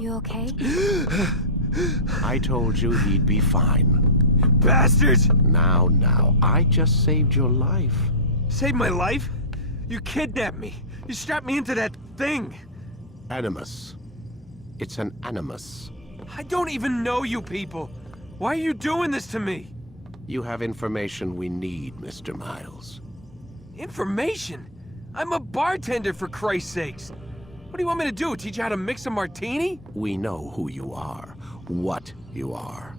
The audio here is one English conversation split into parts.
You okay? I told you he'd be fine. Bastards! Now, I just saved your life. Saved my life? You kidnapped me. You strapped me into that thing. Animus. It's an animus. I don't even know you people. Why are you doing this to me? You have information we need, Mr. Miles. Information? I'm a bartender, for Christ's sakes. What do you want me to do? Teach you how to mix a martini? We know who you are, what you are.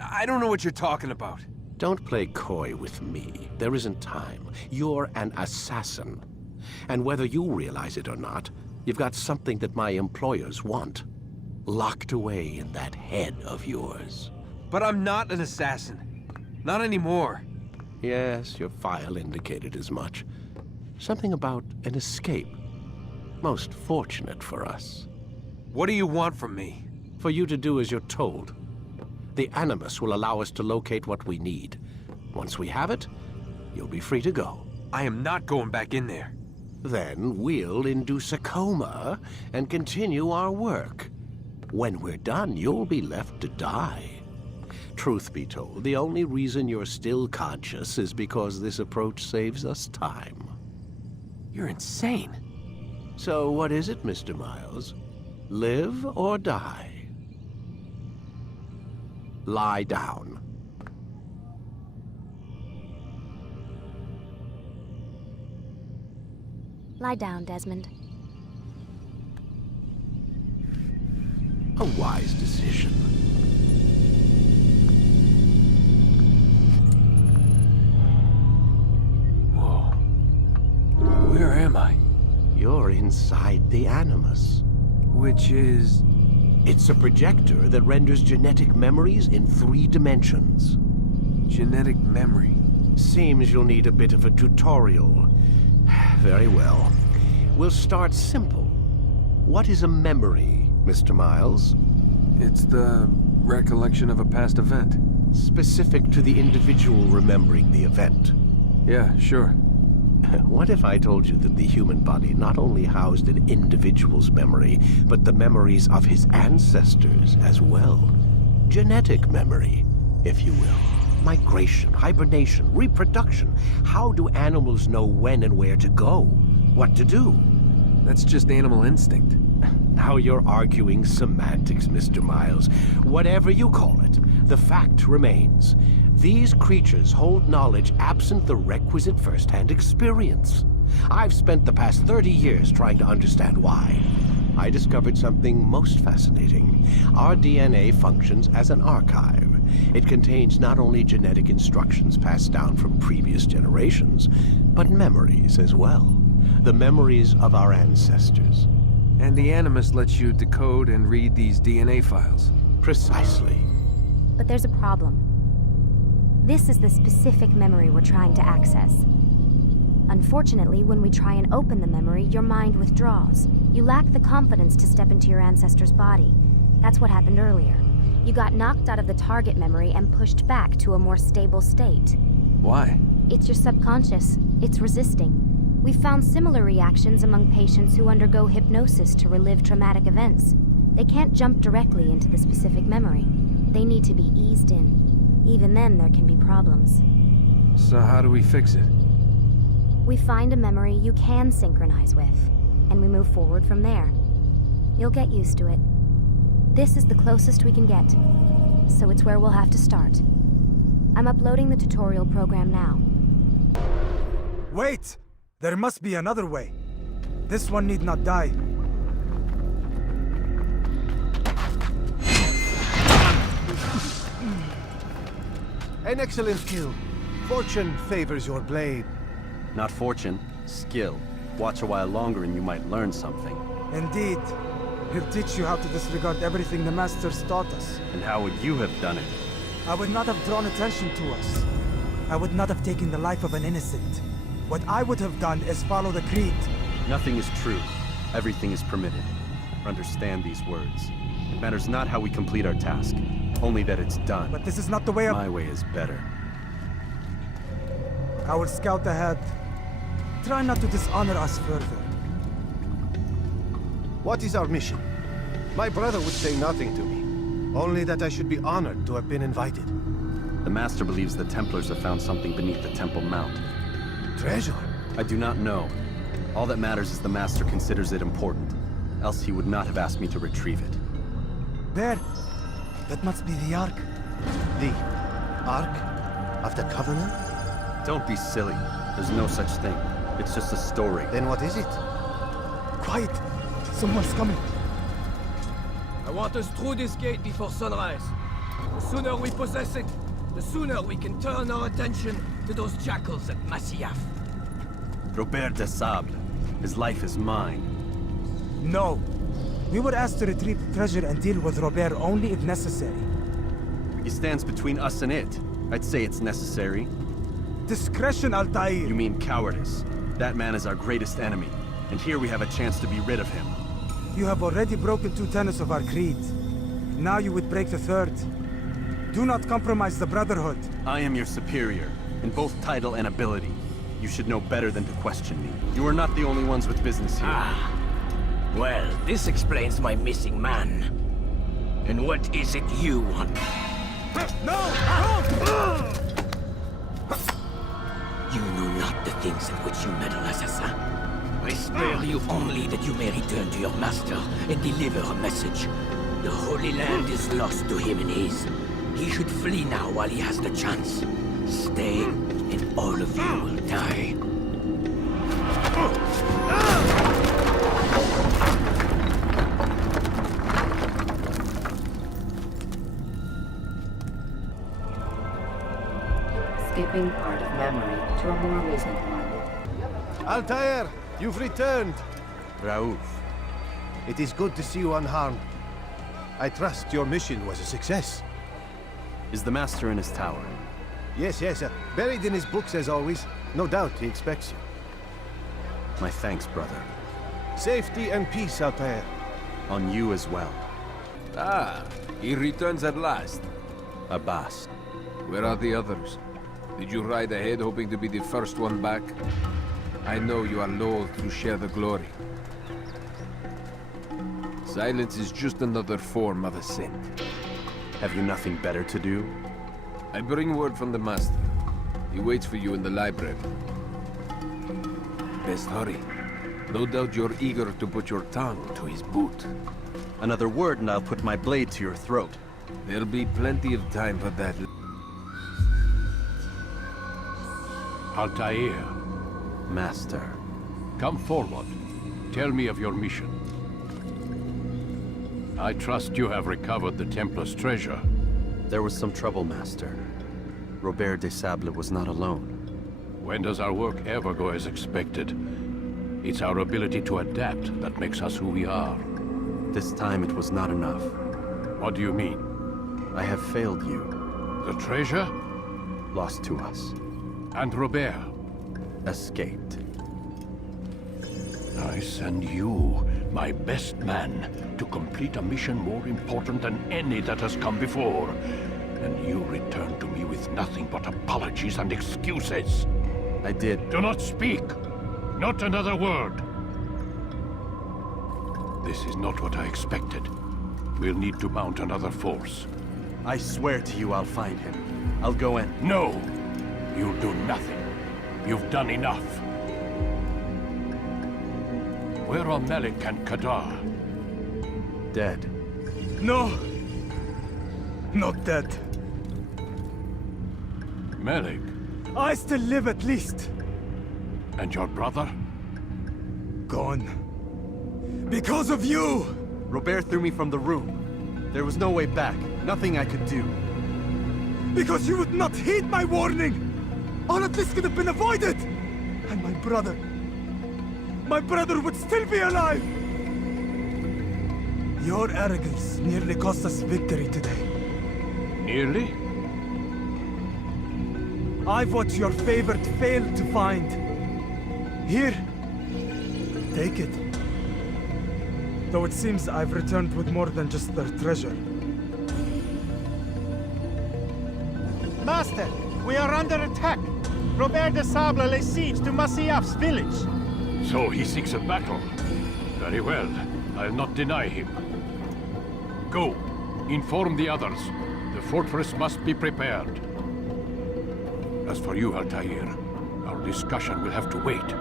I don't know what you're talking about. Don't play coy with me. There isn't time. You're an assassin. And whether you realize it or not, you've got something that my employers want. Locked away in that head of yours. But I'm not an assassin. Not anymore. Yes, your file indicated as much. Something about an escape. Most fortunate for us. What do you want from me? For you to do as you're told. The Animus will allow us to locate what we need. Once we have it, you'll be free to go. I am not going back in there. Then we'll induce a coma and continue our work. When we're done, you'll be left to die. Truth be told, the only reason you're still conscious is because this approach saves us time. You're insane. So what is it, Mr. Miles? Live or die? Lie down. Lie down, Desmond. A wise decision. Whoa. Where am I? You're inside the Animus. Which is... It's a projector that renders genetic memories in 3 dimensions. genetic memory. Seems you'll need a bit of a tutorial. Very well. We'll start simple. What is a memory, Mr. Miles? It's the recollection of a past event. Specific to the individual remembering the event. Yeah, sure. What if I told you that the human body not only housed an individual's memory, but the memories of his ancestors as well? Genetic memory, if you will. Migration, hibernation, reproduction. How do animals know when and where to go? What to do? That's just animal instinct. Now you're arguing semantics, Mr. Miles. Whatever you call it, the fact remains. These creatures hold knowledge absent the requisite first-hand experience. I've spent the past 30 years trying to understand why. I discovered something most fascinating. Our DNA functions as an archive. It contains not only genetic instructions passed down from previous generations, but memories as well. The memories of our ancestors. And the Animus lets you decode and read these DNA files. Precisely. But there's a problem. This is the specific memory we're trying to access. Unfortunately, when we try and open the memory, your mind withdraws. You lack the confidence to step into your ancestor's body. That's what happened earlier. You got knocked out of the target memory and pushed back to a more stable state. Why? It's your subconscious. It's resisting. We've found similar reactions among patients who undergo hypnosis to relive traumatic events. They can't jump directly into the specific memory. They need to be eased in. Even then, there can be problems. So how do we fix it? We find a memory you can synchronize with, and we move forward from there. You'll get used to it. This is the closest we can get, so it's where we'll have to start. I'm uploading the tutorial program now. Wait! There must be another way. This one need not die. An excellent kill. Fortune favors your blade. Not fortune, skill. Watch a while longer and you might learn something. Indeed. He'll teach you how to disregard everything the Masters taught us. And how would you have done it? I would not have drawn attention to us. I would not have taken the life of an innocent. What I would have done is follow the creed. Nothing is true. Everything is permitted. Understand these words. It matters not how we complete our task, only that it's done. But this is not the way My way is better. I will scout ahead. Try not to dishonor us further. What is our mission? My brother would say nothing to me. Only that I should be honored to have been invited. The Master believes the Templars have found something beneath the Temple Mount. Treasure? I do not know. All that matters is the Master considers it important. Else he would not have asked me to retrieve it. There. That must be the Ark. The Ark of the Covenant? Don't be silly. There's no such thing. It's just a story. Then what is it? Quiet. Someone's coming. I want us through this gate before sunrise. The sooner we possess it, the sooner we can turn our attention to those jackals at Masyaf. Robert de Sable. His life is mine. No. We were asked to retrieve the treasure and deal with Robert only if necessary. He stands between us and it. I'd say it's necessary. Discretion, Altair. You mean cowardice. That man is our greatest enemy, and here we have a chance to be rid of him. You have already broken 2 tenets of our creed. Now you would break the 3rd. Do not compromise the Brotherhood. I am your superior, in both title and ability. You should know better than to question me. You are not the only ones with business here. Ah. Well, this explains my missing man. And what is it you want? No! You know not the things in which you meddle, assassin. I spare you only that you may return to your master and deliver a message. The Holy Land is lost to him and his. He should flee now while he has the chance. Stay, and all of you will die. Skipping part of memory to a more recent one. Altair, you've returned. Raouf. It is good to see you unharmed. I trust your mission was a success. Is the Master in his tower? Yes, buried in his books as always. No doubt he expects you. My thanks, brother. Safety and peace, Altair. On you as well. Ah, he returns at last. Abbas. Where are the others? Did you ride ahead hoping to be the first one back? I know you are loath to share the glory. Silence is just another form of assent. Have you nothing better to do? I bring word from the Master. He waits for you in the library. Best hurry. No doubt you're eager to put your tongue to his boot. Another word and I'll put my blade to your throat. There'll be plenty of time for that. Altair, Master. come forward. Tell me of your mission. I trust you have recovered the Templar's treasure. There was some trouble, Master. Robert de Sable was not alone. When does our work ever go as expected? It's our ability to adapt that makes us who we are. This time it was not enough. What do you mean? I have failed you. The treasure? Lost to us. And Robert? Escaped. I send you, my best man, to complete a mission more important than any that has come before. And you return to me with nothing but apologies and excuses. I did. Do not speak! Not another word! This is not what I expected. We'll need to mount another force. I swear to you I'll find him. I'll go in. No! You'll do nothing. You've done enough. Where are Malik and Kadar? Dead. No! Not dead. Malik? I still live at least. And your brother? Gone. Because of you! Robert threw me from the room. There was no way back. Nothing I could do. Because you would not heed my warning! All of this could have been avoided! And my brother would still be alive! Your arrogance nearly cost us victory today. Nearly? I've what your favorite failed to find. Here. Take it. Though it seems I've returned with more than just their treasure. Master, we are under attack. Robert de Sable lays siege to Masyaf's village. So he seeks a battle. Very well. I'll not deny him. Go. Inform the others. The fortress must be prepared. As for you, Altair, our discussion will have to wait.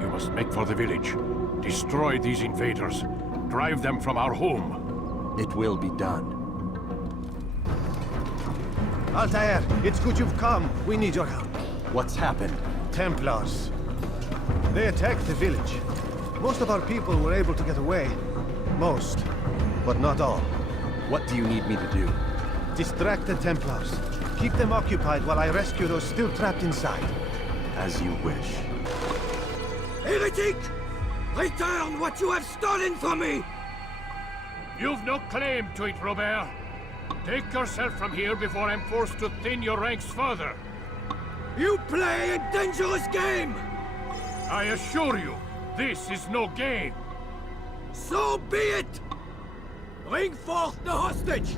You must make for the village. Destroy these invaders. Drive them from our home. It will be done. Altair, it's good you've come. We need your help. What's happened? Templars. They attacked the village. Most of our people were able to get away. Most, but not all. What do you need me to do? Distract the Templars. Keep them occupied while I rescue those still trapped inside. As you wish. Heretic! Return what you have stolen from me! You've no claim to it, Robert. Take yourself from here before I'm forced to thin your ranks further. You play a dangerous game! I assure you, this is no game. So be it! Bring forth the hostage!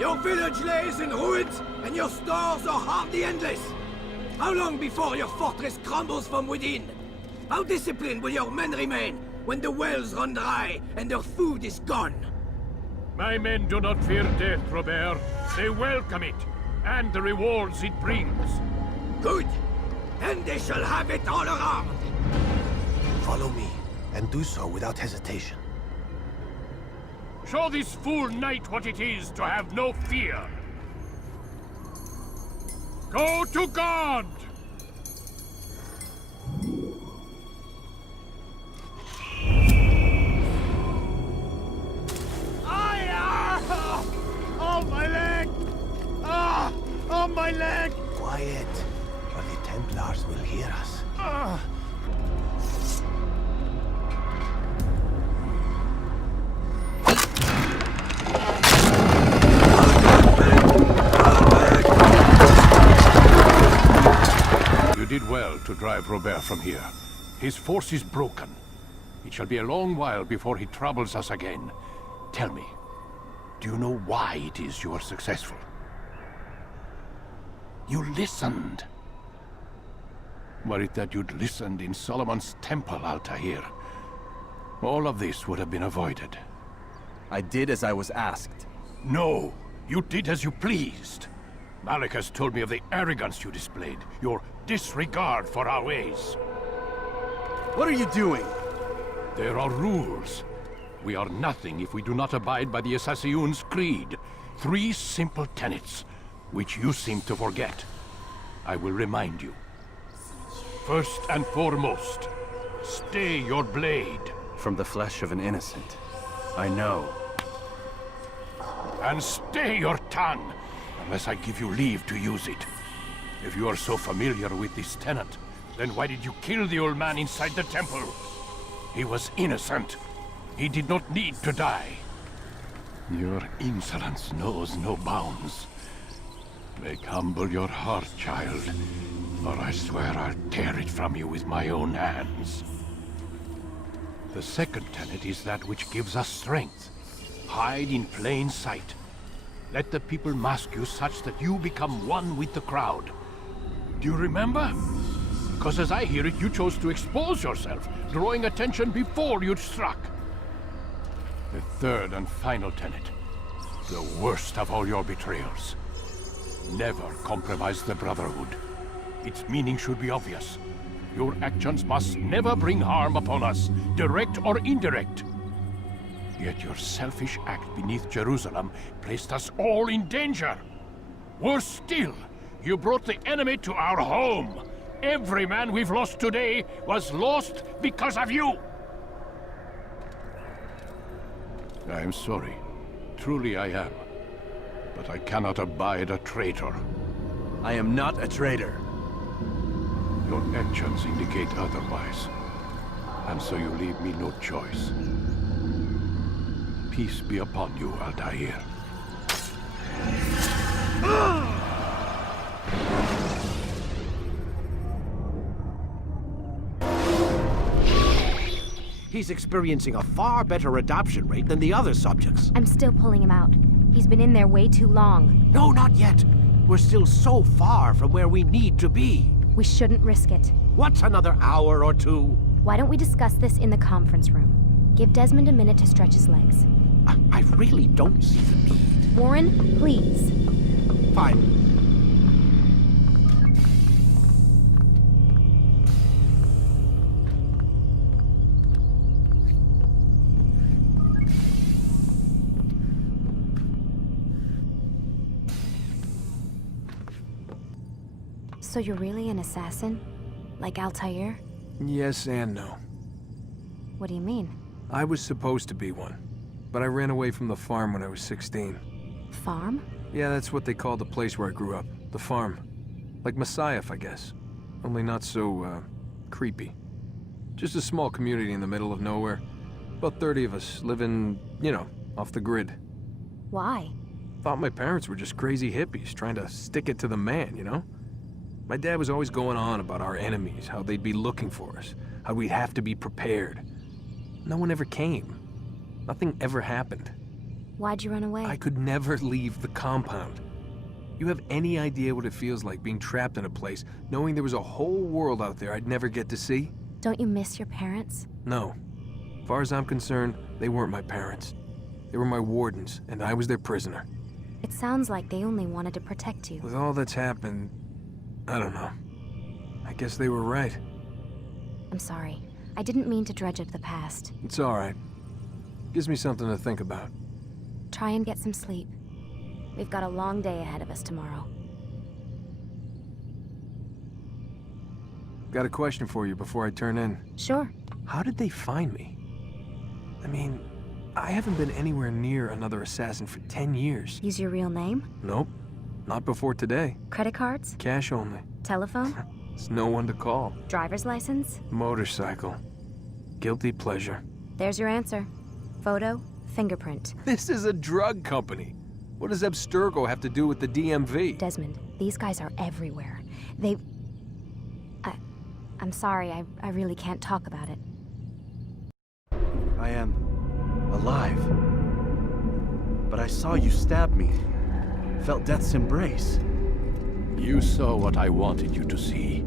Your village lays in ruins, and your stores are hardly endless. How long before your fortress crumbles from within? How disciplined will your men remain when the wells run dry and their food is gone? My men do not fear death, Robert. They welcome it, and the rewards it brings. Good. Then they shall have it all around. Follow me, and do so without hesitation. Show this fool knight what it is to have no fear. Go to God! Oh, my leg! Ah! Oh, my leg! Quiet, or the Templars will hear us. You did well to drive Robert from here. His force is broken. It shall be a long while before he troubles us again. Tell me, do you know why it is you are successful? You listened. Were it that you'd listened in Solomon's temple, Altair, all of this would have been avoided. I did as I was asked. No, you did as you pleased. Malik has told me of the arrogance you displayed, your disregard for our ways. What are you doing? There are rules. We are nothing if we do not abide by the Assassin's creed. 3 simple tenets, which you seem to forget. I will remind you. First and foremost, stay your blade. From the flesh of an innocent. I know. And stay your tongue, unless I give you leave to use it. If you are so familiar with this tenet, then why did you kill the old man inside the temple? He was innocent. He did not need to die. Your insolence knows no bounds. Make humble your heart, child, or I swear I'll tear it from you with my own hands. The second tenet is that which gives us strength. Hide in plain sight. Let the people mask you such that you become one with the crowd. Do you remember? Because as I hear it, you chose to expose yourself, drawing attention before you'd struck. The third and final tenet. The worst of all your betrayals. Never compromise the Brotherhood. Its meaning should be obvious. Your actions must never bring harm upon us, direct or indirect. Yet your selfish act beneath Jerusalem placed us all in danger. Worse still, you brought the enemy to our home. Every man we've lost today was lost because of you. I am sorry. Truly I am. But I cannot abide a traitor. I am not a traitor. Your actions indicate otherwise. And so you leave me no choice. Peace be upon you, Altair. He's experiencing a far better adoption rate than the other subjects. I'm still pulling him out. He's been in there way too long. No, not yet. We're still so far from where we need to be. We shouldn't risk it. What's another hour or two? Why don't we discuss this in the conference room? Give Desmond a minute to stretch his legs. I really don't see the need. Warren, please. Fine. So you're really an assassin? Like Altair? Yes and no. What do you mean? I was supposed to be one, but I ran away from the farm when I was 16. Farm? Yeah, that's what they called the place where I grew up. The farm. Like Messiah, I guess. Only not so, creepy. Just a small community in the middle of nowhere. About 30 of us, living, you know, off the grid. Why? Thought my parents were just crazy hippies, trying to stick it to the man, you know? My dad was always going on about our enemies, how they'd be looking for us, how we'd have to be prepared. No one ever came. Nothing ever happened. Why'd you run away? I could never leave the compound. You have any idea what it feels like being trapped in a place, knowing there was a whole world out there I'd never get to see? Don't you miss your parents? No. As far as I'm concerned, they weren't my parents. They were my wardens, and I was their prisoner. It sounds like they only wanted to protect you. With all that's happened, I don't know. I guess they were right. I'm sorry. I didn't mean to dredge up the past. It's all right. Gives me something to think about. Try and get some sleep. We've got a long day ahead of us tomorrow. Got a question for you before I turn in. Sure. How did they find me? I mean, I haven't been anywhere near another assassin for 10 years. Use your real name? Nope. Not before today. Credit cards? Cash only. Telephone? There's no one to call. Driver's license? Motorcycle. Guilty pleasure. There's your answer. Photo, fingerprint. This is a drug company. What does Abstergo have to do with the DMV? Desmond, these guys are everywhere. I'm sorry, I really can't talk about it. I am alive. But I saw you stab me. Felt death's embrace. You saw what I wanted you to see,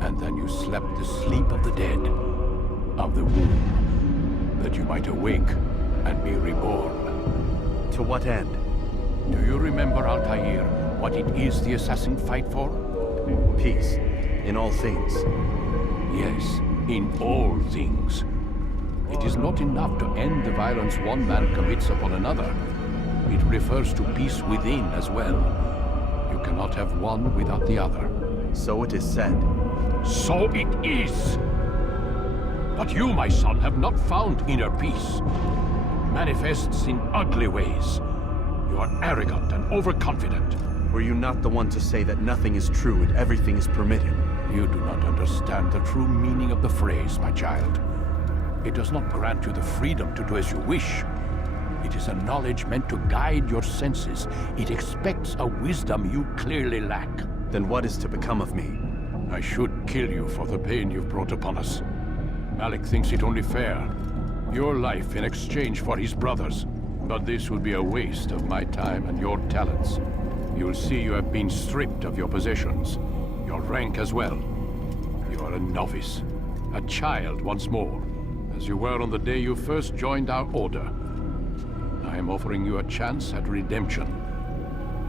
and then you slept the sleep of the dead, of the womb, that you might awake and be reborn. To what end? Do you remember, Altair, what it is the assassin fight for? Peace. In all things. Yes, in all things. It is not enough to end the violence one man commits upon another. It refers to peace within as well. You cannot have one without the other. So it is said. So it is! But you, my son, have not found inner peace. It manifests in ugly ways. You are arrogant and overconfident. Were you not the one to say that nothing is true and everything is permitted? You do not understand the true meaning of the phrase, my child. It does not grant you the freedom to do as you wish. It is a knowledge meant to guide your senses. It expects a wisdom you clearly lack. Then what is to become of me? I should kill you for the pain you've brought upon us. Malik thinks it only fair. Your life in exchange for his brother's. But this would be a waste of my time and your talents. You'll see you have been stripped of your possessions. Your rank as well. You are a novice. A child once more. As you were on the day you first joined our order. I am offering you a chance at redemption.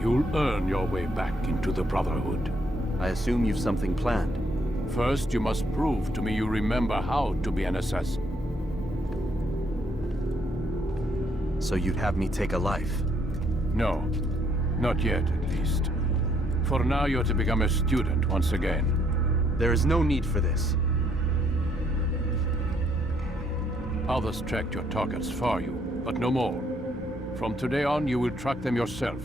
You'll earn your way back into the Brotherhood. I assume you've something planned. First, you must prove to me you remember how to be an assassin. So you'd have me take a life? No. Not yet, at least. For now, you're to become a student once again. There is no need for this. Others tracked your targets for you, but no more. From today on, you will track them yourself.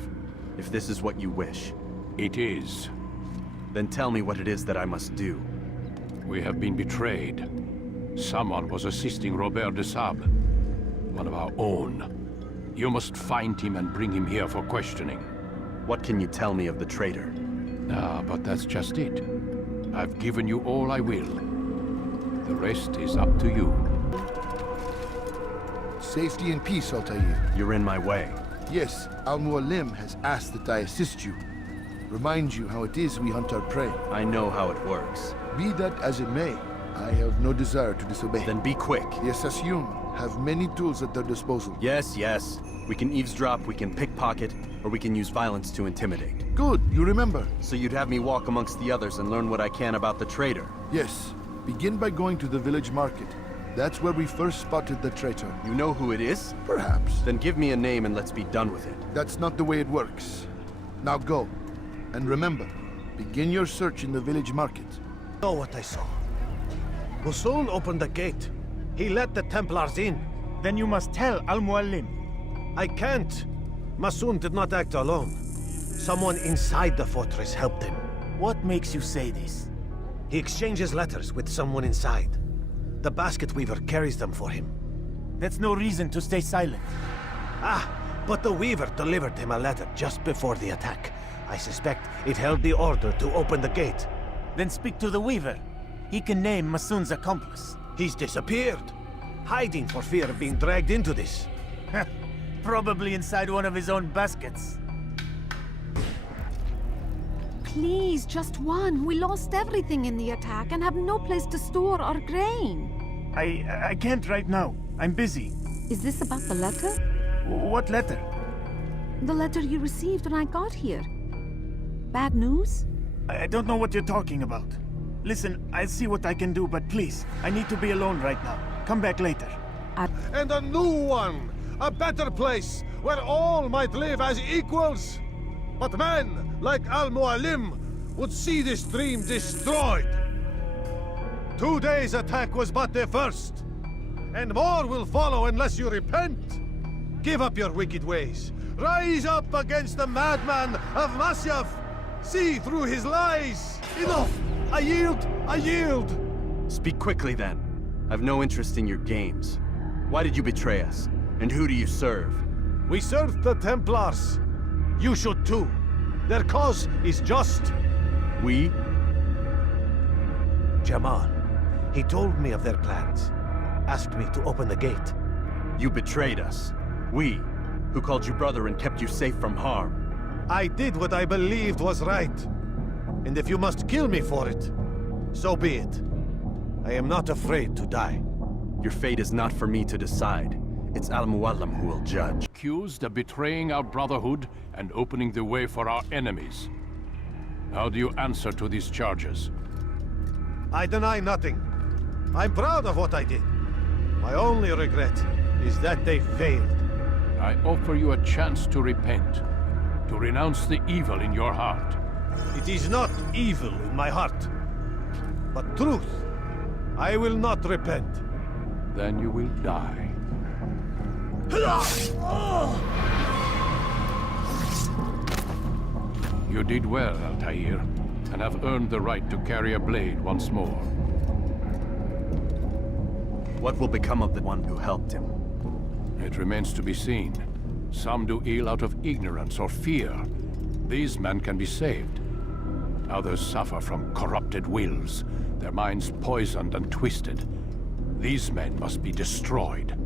If this is what you wish. It is. Then tell me what it is that I must do. We have been betrayed. Someone was assisting Robert de Sable, one of our own. You must find him and bring him here for questioning. What can you tell me of the traitor? Ah, but that's just it. I've given you all I will. The rest is up to you. Safety and peace, Altair. You're in my way. Yes, Al-Mualim has asked that I assist you. Remind you how it is we hunt our prey. I know how it works. Be that as it may, I have no desire to disobey. Then be quick. The Assassin have many tools at their disposal. Yes, yes. We can eavesdrop, we can pickpocket, or we can use violence to intimidate. Good, you remember. So you'd have me walk amongst the others and learn what I can about the traitor? Yes. Begin by going to the village market. That's where we first spotted the traitor. You know who it is? Perhaps. Then give me a name and let's be done with it. That's not the way it works. Now go. And remember, begin your search in the village market. Know what I saw. Musul opened the gate. He let the Templars in. Then you must tell Al-Mualim. I can't. Masoon did not act alone. Someone inside the fortress helped him. What makes you say this? He exchanges letters with someone inside. The basket weaver carries them for him. That's no reason to stay silent. But the weaver delivered him a letter just before the attack. I suspect it held the order to open the gate. Then speak to the weaver. He can name Masoon's accomplice. He's disappeared. Hiding for fear of being dragged into this. Probably inside one of his own baskets. Please, just one. We lost everything in the attack and have no place to store our grain. I can't right now. I'm busy. Is this about the letter? What letter? The letter you received when I got here. Bad news? I don't know what you're talking about. Listen, I'll see what I can do, but please, I need to be alone right now. Come back later. And a new one! A better place, where all might live as equals! But men like Al-Mualim would see this dream destroyed! Today's attack was but the first, and more will follow unless you repent! Give up your wicked ways. Rise up against the madman of Masyaf! See through his lies! Enough! I yield! I yield! Speak quickly then. I've no interest in your games. Why did you betray us? And who do you serve? We serve the Templars. You should too. Their cause is just. We? Jamal. He told me of their plans. Asked me to open the gate. You betrayed us. We, who called you brother and kept you safe from harm. I did what I believed was right. And if you must kill me for it, so be it. I am not afraid to die. Your fate is not for me to decide. It's Al-Mualim who will judge. Accused of betraying our brotherhood and opening the way for our enemies. How do you answer to these charges? I deny nothing. I'm proud of what I did. My only regret is that they failed. I offer you a chance to repent, to renounce the evil in your heart. It is not evil in my heart, but truth. I will not repent. Then you will die. You did well, Altair, and have earned the right to carry a blade once more. What will become of the one who helped him? It remains to be seen. Some do ill out of ignorance or fear. These men can be saved. Others suffer from corrupted wills, their minds poisoned and twisted. These men must be destroyed.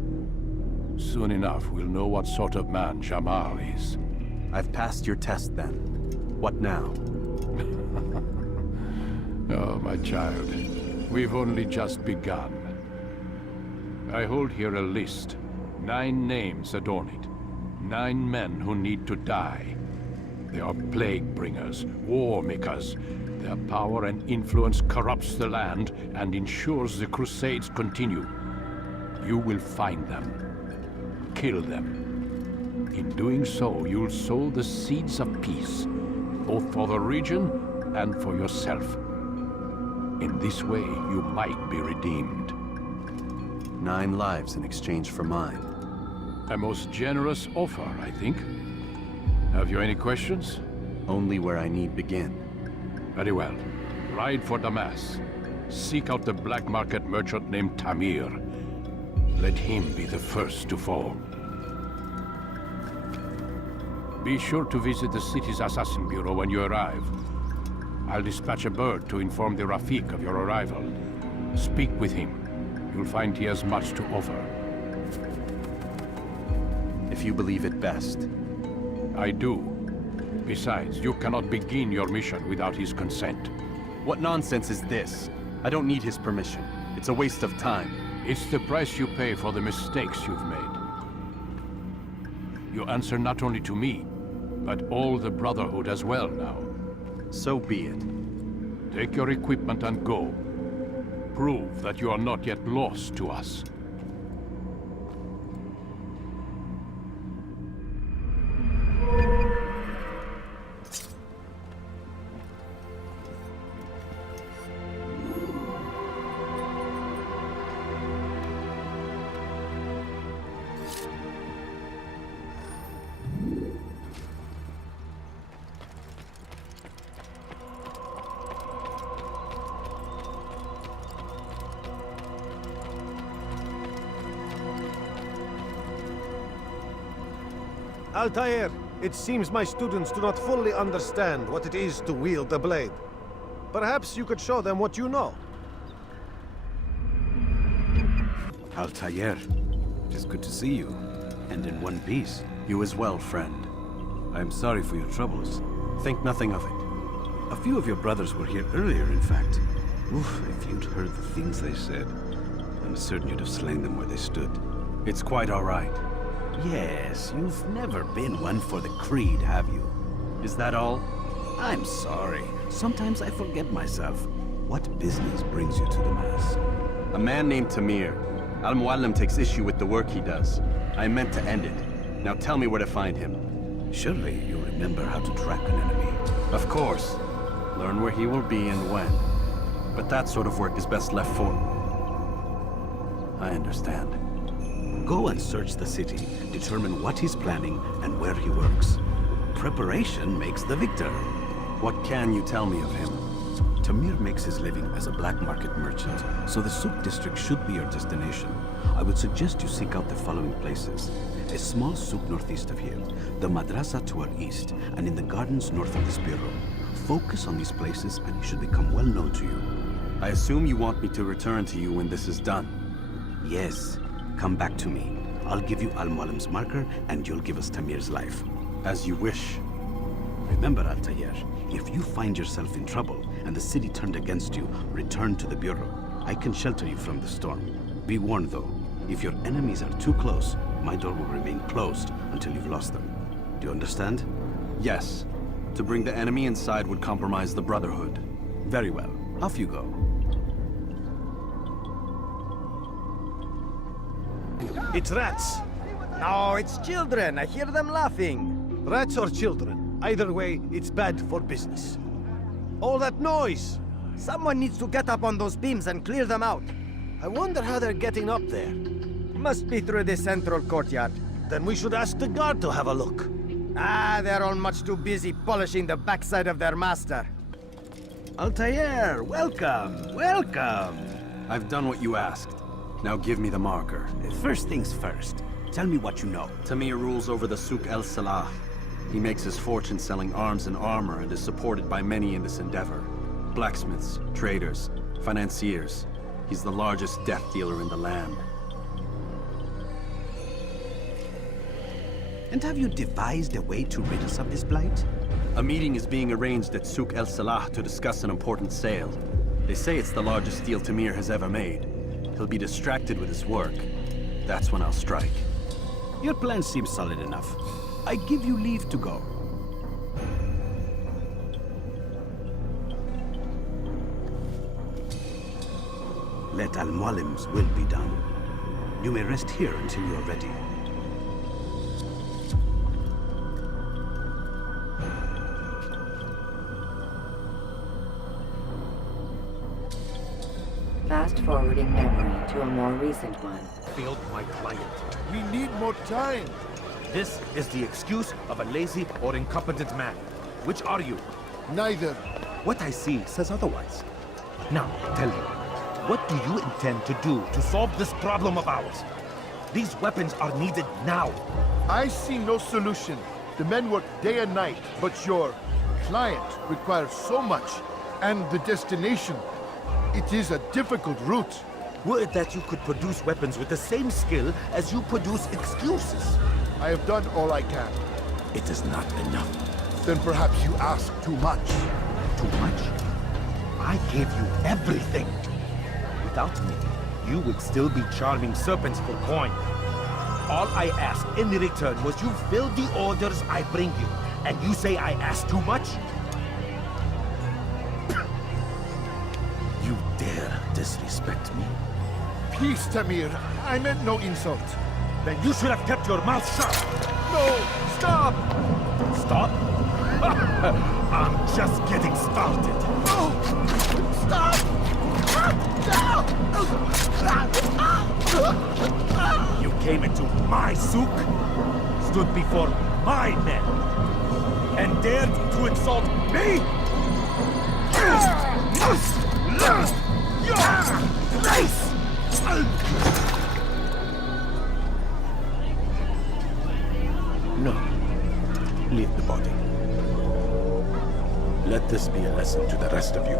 Soon enough, we'll know what sort of man Jamal is. I've passed your test then. What now? Oh, my child. We've only just begun. I hold here a list. 9 names adorn it. 9 men who need to die. They are plague bringers, war makers. Their power and influence corrupts the land and ensures the Crusades continue. You will find them. Kill them. In doing so, you'll sow the seeds of peace, both for the region and for yourself. In this way, you might be redeemed. 9 lives in exchange for mine. A most generous offer, I think. Have you any questions? Only where I need begin. Very well. Ride for Damas. Seek out the black market merchant named Tamir. Let him be the first to fall. Be sure to visit the city's assassin bureau when you arrive. I'll dispatch a bird to inform the Rafik of your arrival. Speak with him. You'll find he has much to offer. If you believe it best. I do. Besides, you cannot begin your mission without his consent. What nonsense is this? I don't need his permission. It's a waste of time. It's the price you pay for the mistakes you've made. You answer not only to me, but all the Brotherhood as well now. So be it. Take your equipment and go. Prove that you are not yet lost to us. Altair, it seems my students do not fully understand what it is to wield the blade. Perhaps you could show them what you know. Altair, it is good to see you, and in one piece. You as well, friend. I am sorry for your troubles. Think nothing of it. A few of your brothers were here earlier, in fact. Oof, if you'd heard the things they said, I'm certain you'd have slain them where they stood. It's quite all right. Yes, you've never been one for the creed, have you? Is that all? I'm sorry. Sometimes I forget myself. What business brings you to the Mass? A man named Tamir. Al-Muallim takes issue with the work he does. I meant to end it. Now tell me where to find him. Surely you remember how to track an enemy. Of course. Learn where he will be and when. But that sort of work is best left for... I understand. Go and search the city, determine what he's planning and where he works. Preparation makes the victor. What can you tell me of him? Tamir makes his living as a black market merchant, so the Souk district should be your destination. I would suggest you seek out the following places. A small souk northeast of here, the madrasa to our east, and in the gardens north of this bureau. Focus on these places and he should become well known to you. I assume you want me to return to you when this is done. Yes. Come back to me. I'll give you Al-Muallim's marker, and you'll give us Tamir's life. As you wish. Remember, Altair, if you find yourself in trouble and the city turned against you, return to the Bureau. I can shelter you from the storm. Be warned, though. If your enemies are too close, my door will remain closed until you've lost them. Do you understand? Yes. To bring the enemy inside would compromise the Brotherhood. Very well. Off you go. It's rats. No, it's children. I hear them laughing. Rats or children. Either way, it's bad for business. All that noise! Someone needs to get up on those beams and clear them out. I wonder how they're getting up there. Must be through the central courtyard. Then we should ask the guard to have a look. Ah, they're all much too busy polishing the backside of their master. Altair, welcome, welcome. I've done what you asked. Now give me the marker. First things first. Tell me what you know. Tamir rules over the Souk El Salah. He makes his fortune selling arms and armor and is supported by many in this endeavor. Blacksmiths, traders, financiers. He's the largest death dealer in the land. And have you devised a way to rid us of this blight? A meeting is being arranged at Souk El Salah to discuss an important sale. They say it's the largest deal Tamir has ever made. He'll be distracted with his work. That's when I'll strike. Your plan seems solid enough. I give you leave to go. Let Al-Muallim's will be done. You may rest here until you are ready. Fast-forwarding memory to a more recent one. Failed my client. We need more time. This is the excuse of a lazy or incompetent man. Which are you? Neither. What I see says otherwise. Now, tell me, what do you intend to do to solve this problem of ours? These weapons are needed now. I see no solution. The men work day and night, but your client requires so much. And the destination, it is a difficult route. Would that you could produce weapons with the same skill as you produce excuses. I have done all I can. It is not enough. then perhaps you ask too much. Too much? I gave you everything. Without me, you would still be charming serpents for coin. All I ask in return was you fill the orders I bring you, and you say I ask too much? You dare disrespect me? Peace, Tamir. I meant no insult. Then you should have kept your mouth shut. No! Stop! Stop? I'm just getting started. No! Stop! You came into my souk, stood before my men, and dared to insult me? No. Leave the body. Let this be a lesson to the rest of you.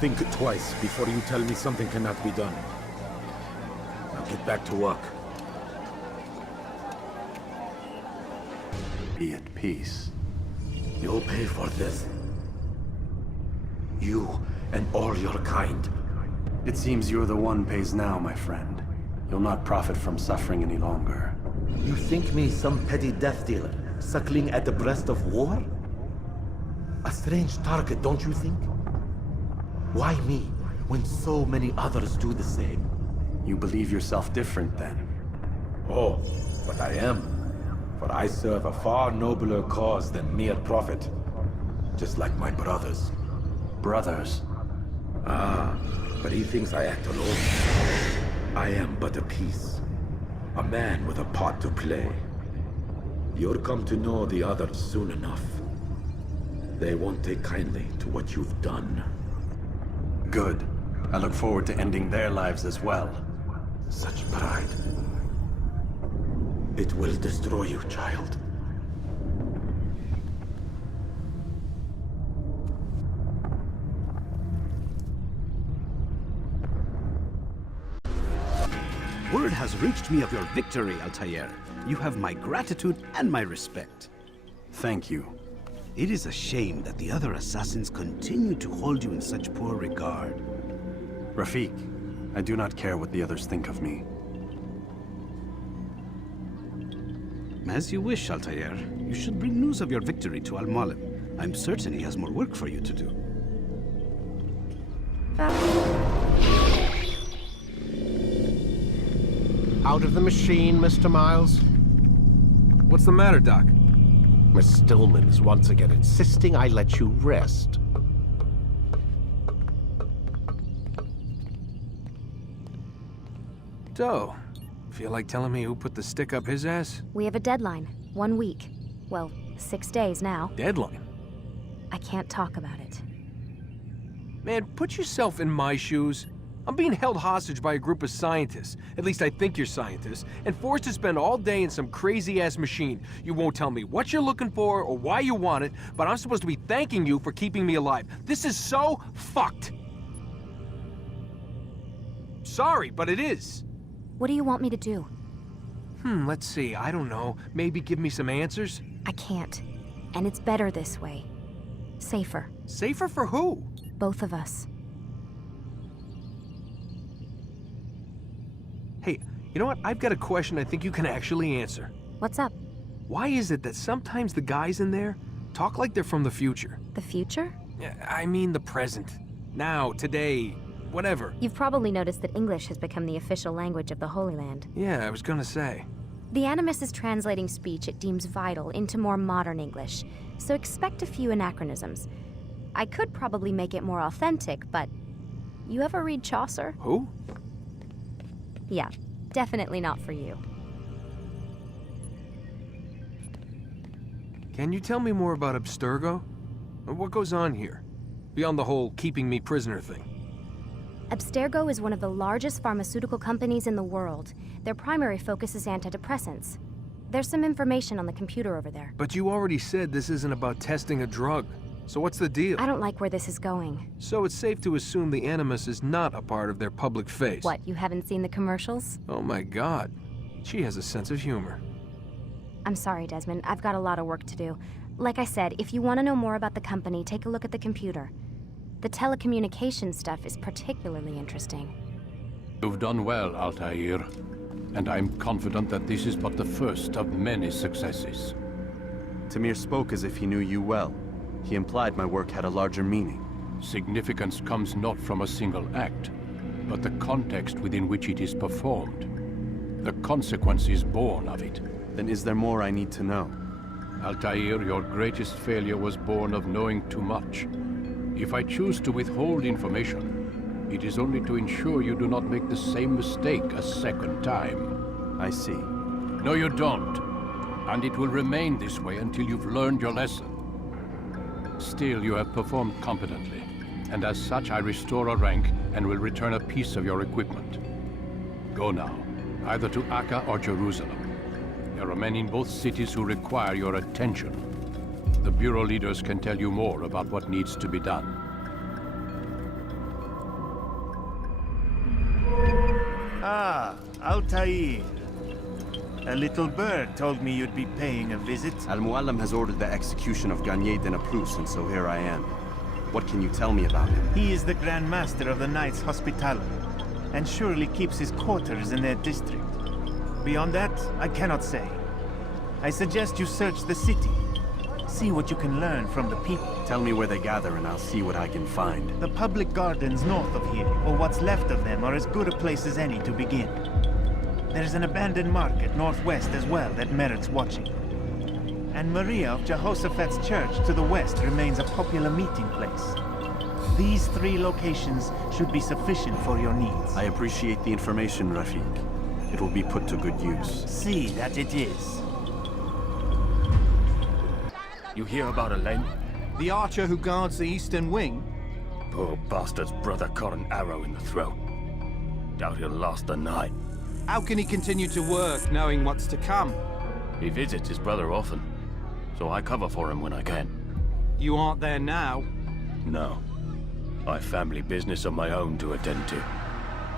Think twice before you tell me something cannot be done. Now get back to work. Be at peace. You'll pay for this. You and all your kind. It seems you're the one pays now, my friend. You'll not profit from suffering any longer. You think me some petty death dealer, suckling at the breast of war? A strange target, don't you think? Why me, when so many others do the same? You believe yourself different, then? Oh, but I am. For I serve a far nobler cause than mere profit. Just like my brothers. Brothers? Ah, but he thinks I act alone. I am but a piece. A man with a part to play. You'll come to know the others soon enough. They won't take kindly to what you've done. Good. I look forward to ending their lives as well. Such pride. It will destroy you, child. Word has reached me of your victory, Altair. You have my gratitude and my respect. Thank you. It is a shame that the other assassins continue to hold you in such poor regard. Rafik, I do not care what the others think of me. As you wish, Altair. You should bring news of your victory to Al-Malim. I'm certain he has more work for you to do. Out of the machine, Mr. Miles? What's the matter, Doc? Miss Stillman is once again insisting I let you rest. So, feel like telling me who put the stick up his ass? We have a deadline. 1 week. Well, 6 days now. Deadline? I can't talk about it. Man, put yourself in my shoes. I'm being held hostage by a group of scientists, at least I think you're scientists, and forced to spend all day in some crazy-ass machine. You won't tell me what you're looking for or why you want it, but I'm supposed to be thanking you for keeping me alive. This is so fucked. Sorry, but it is. What do you want me to do? Let's see, I don't know. Maybe give me some answers? I can't. And it's better this way. Safer. Safer for who? Both of us. Hey, you know what? I've got a question I think you can actually answer. What's up? Why is it that sometimes the guys in there talk like they're from the future? The future? I mean the present. Now, today, whatever. You've probably noticed that English has become the official language of the Holy Land. Yeah, I was gonna say. The Animus is translating speech it deems vital into more modern English, so expect a few anachronisms. I could probably make it more authentic, but... You ever read Chaucer? Who? Yeah, definitely not for you. Can you tell me more about Abstergo? What goes on here? Beyond the whole keeping me prisoner thing. Abstergo is one of the largest pharmaceutical companies in the world. Their primary focus is antidepressants. There's some information on the computer over there. But you already said this isn't about testing a drug. So what's the deal? I don't like where this is going. So it's safe to assume the Animus is not a part of their public face. What, you haven't seen the commercials? Oh my god. She has a sense of humor. I'm sorry, Desmond. I've got a lot of work to do. like I said, if you want to know more about the company, take a look at the computer. The telecommunications stuff is particularly interesting. You've done well, Altair. And I'm confident that this is but the first of many successes. Tamir spoke as if he knew you well. He implied my work had a larger meaning. Significance comes not from a single act, but the context within which it is performed. The consequences born of it. Then is there more I need to know? Altair, your greatest failure was born of knowing too much. If I choose to withhold information, it is only to ensure you do not make the same mistake a second time. I see. No, you don't. And it will remain this way until you've learned your lesson. Still, you have performed competently, and as such I restore a rank and will return a piece of your equipment. Go now, either to Akka or Jerusalem. There are men in both cities who require your attention. The Bureau leaders can tell you more about what needs to be done. Ah, Altair. A little bird told me you'd be paying a visit. Al-Muallim has ordered the execution of Garnier de Naplouse, and so here I am. What can you tell me about him? He is the Grand Master of the Knights Hospitaller, and surely keeps his quarters in their district. Beyond that, I cannot say. I suggest you search the city. See what you can learn from the people. Tell me where they gather and I'll see what I can find. The public gardens north of here, or what's left of them, are as good a place as any to begin. There's an abandoned market northwest as well that merits watching. And Maria of Jehoshaphat's church to the west remains a popular meeting place. These 3 locations should be sufficient for your needs. I appreciate the information, Rafiq. It will be put to good use. See that it is. You hear about Elaine? The archer who guards the eastern wing? Poor bastard's brother caught an arrow in the throat. Doubt he'll last the night. How can he continue to work, knowing what's to come? He visits his brother often, so I cover for him when I can. You aren't there now? No. I've family business of my own to attend to.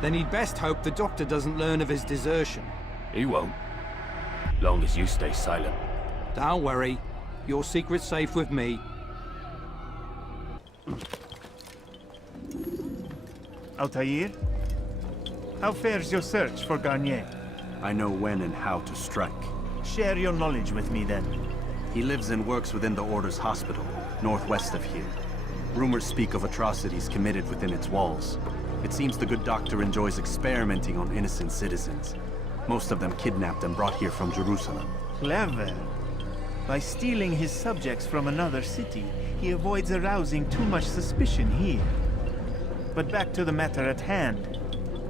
Then he'd best hope the doctor doesn't learn of his desertion. He won't. Long as you stay silent. Don't worry. Your secret's safe with me. Altair? How fares your search for Garnier? I know when and how to strike. Share your knowledge with me then. He lives and works within the Order's hospital, northwest of here. Rumors speak of atrocities committed within its walls. It seems the good doctor enjoys experimenting on innocent citizens. Most of them kidnapped and brought here from Jerusalem. Clever. By stealing his subjects from another city, he avoids arousing too much suspicion here. But back to the matter at hand.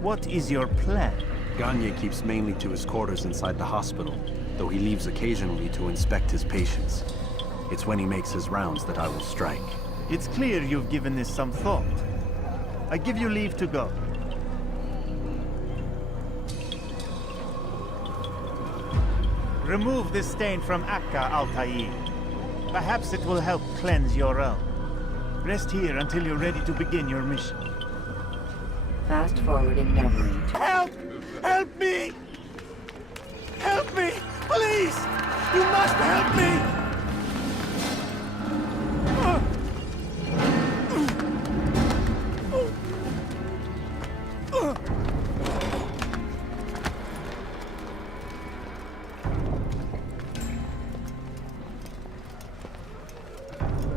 What is your plan? Garnier keeps mainly to his quarters inside the hospital, though he leaves occasionally to inspect his patients. It's when he makes his rounds that I will strike. It's clear you've given this some thought. I give you leave to go. Remove this stain from Akka, Altair. Perhaps it will help cleanse your realm. Rest here until you're ready to begin your mission. Fast forwarding memory. Help! Help me! Help me! Please! You must help me!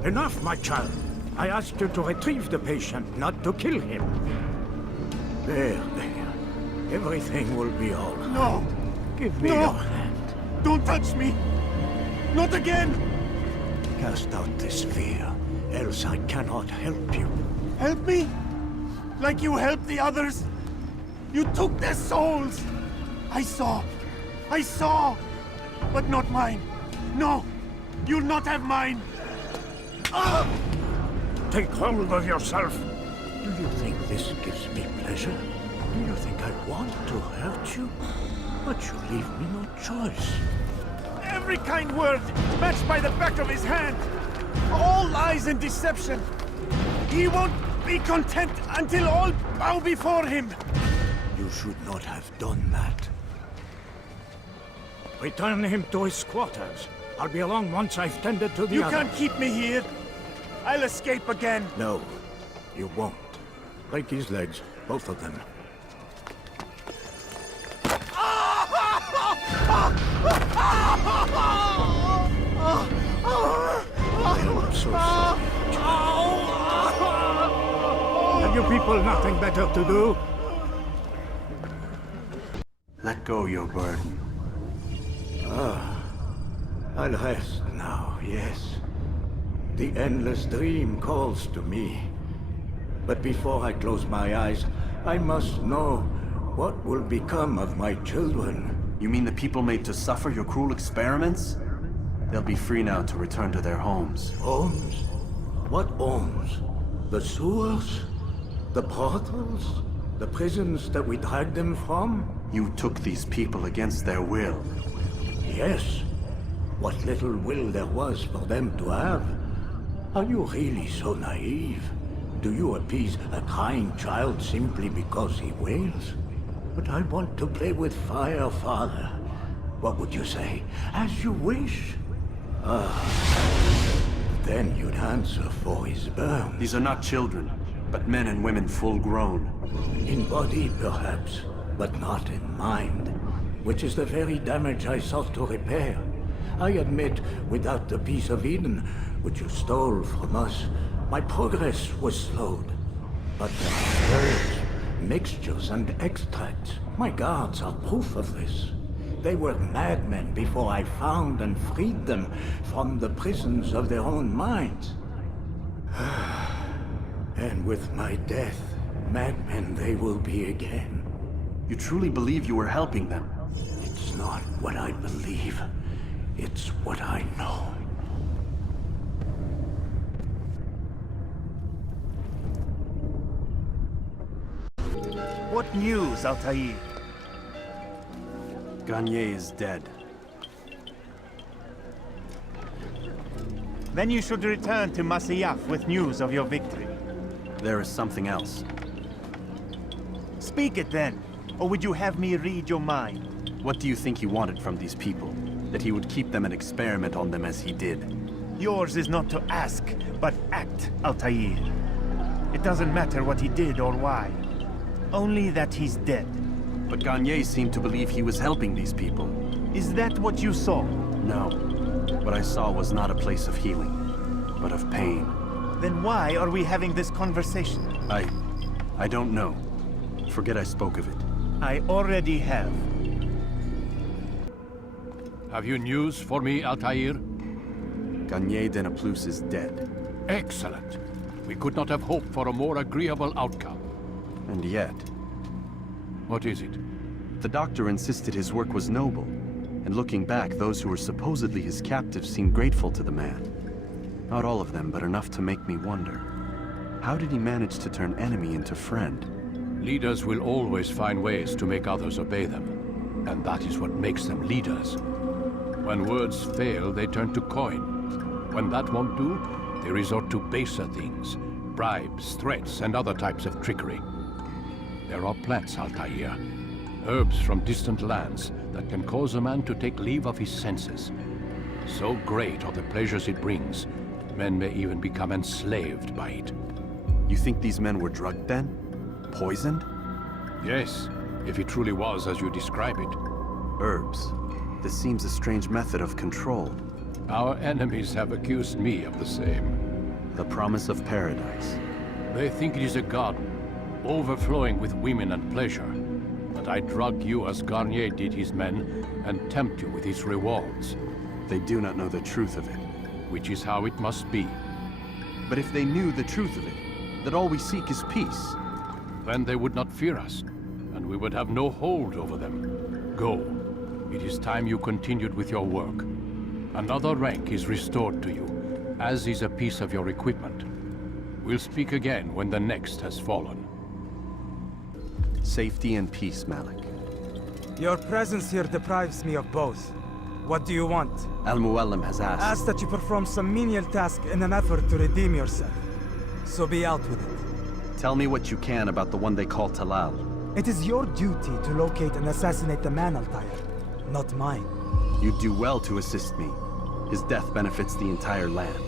Enough, my child. I asked you to retrieve the patient, not to kill him. There. Everything will be all right. No! Give me your hand. Don't touch me! Not again! Cast out this fear, else I cannot help you. Help me? Like you helped the others? You took their souls! I saw! But not mine! No! You'll not have mine! Take hold of yourself. Do you think this gives me pleasure? Do you think I want to hurt you? But you leave me no choice. Every kind word matched by the back of his hand! All lies and deception! He won't be content until all bow before him! You should not have done that. Return him to his quarters. I'll be along once I've tended to the You other. can't keep me here. I'll escape again. No, you won't. Break his legs, both of them. I'm so sorry. Have you people nothing better to do? Let go your burden. I'll rest now, yes. The endless dream calls to me. But before I close my eyes, I must know what will become of my children. You mean the people made to suffer your cruel experiments? They'll be free now to return to their homes. Homes? What homes? The sewers? The portals? The prisons that we dragged them from? You took these people against their will. Yes. What little will there was for them to have. Are you really so naive? Do you appease a crying child simply because he wails? But I want to play with fire, Father. What would you say? As you wish. Then you'd answer for his burn. These are not children, but men and women full grown. In body, perhaps, but not in mind. Which is the very damage I sought to repair. I admit, without the piece of Eden, which you stole from us, my progress was slowed. But the herbs, mixtures, and extracts, my guards are proof of this. They were madmen before I found and freed them from the prisons of their own minds. And with my death, madmen they will be again. You truly believe you were helping them? It's not what I believe. It's what I know. What news, Altair? Garnier is dead. Then you should return to Masyaf with news of your victory. There is something else. Speak it then, or would you have me read your mind? What do you think he wanted from these people? That he would keep them and experiment on them as he did? Yours is not to ask, but act, Altair. It doesn't matter what he did or why. Only that he's dead. But Garnier seemed to believe he was helping these people. Is that what you saw? No. What I saw was not a place of healing, but of pain. Then why are we having this conversation? I don't know. Forget I spoke of it. I already have. Have you news for me, Altair? Garnier de Naplouse is dead. Excellent. We could not have hoped for a more agreeable outcome. And yet... What is it? The doctor insisted his work was noble. And looking back, those who were supposedly his captives seemed grateful to the man. Not all of them, but enough to make me wonder. How did he manage to turn enemy into friend? Leaders will always find ways to make others obey them. And that is what makes them leaders. When words fail, they turn to coin. When that won't do, they resort to baser things. Bribes, threats, and other types of trickery. There are plants, Altair. Herbs from distant lands that can cause a man to take leave of his senses. So great are the pleasures it brings, men may even become enslaved by it. You think these men were drugged then? Poisoned? Yes, if it truly was as you describe it. Herbs. This seems a strange method of control. Our enemies have accused me of the same. The promise of paradise. They think it is a garden, overflowing with women and pleasure. But I drug you as Garnier did his men, and tempt you with his rewards. They do not know the truth of it. Which is how it must be. But if they knew the truth of it, that all we seek is peace, then they would not fear us, and we would have no hold over them. Go. It is time you continued with your work. Another rank is restored to you, as is a piece of your equipment. We'll speak again when the next has fallen. Safety and peace, Malik. Your presence here deprives me of both. What do you want? Al-Muallim has asked... Ask that you perform some menial task in an effort to redeem yourself. So be out with it. Tell me what you can about the one they call Talal. It is your duty to locate and assassinate the man, Altair, not mine. You do well to assist me. His death benefits the entire land.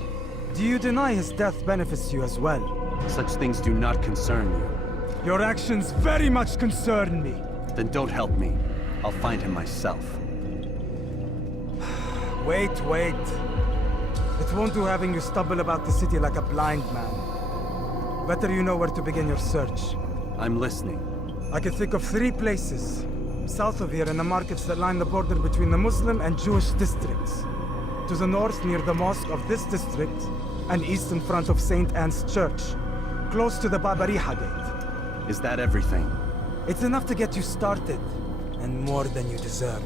Do you deny his death benefits you as well? Such things do not concern you. Your actions very much concern me. Then don't help me. I'll find him myself. Wait. It won't do having you stumble about the city like a blind man. Better you know where to begin your search. I'm listening. I can think of 3 places. South of here in the markets that line the border between the Muslim and Jewish districts. To the north near the mosque of this district, and east in front of St. Anne's Church, close to the Babariha Gate. Is that everything? It's enough to get you started, and more than you deserve.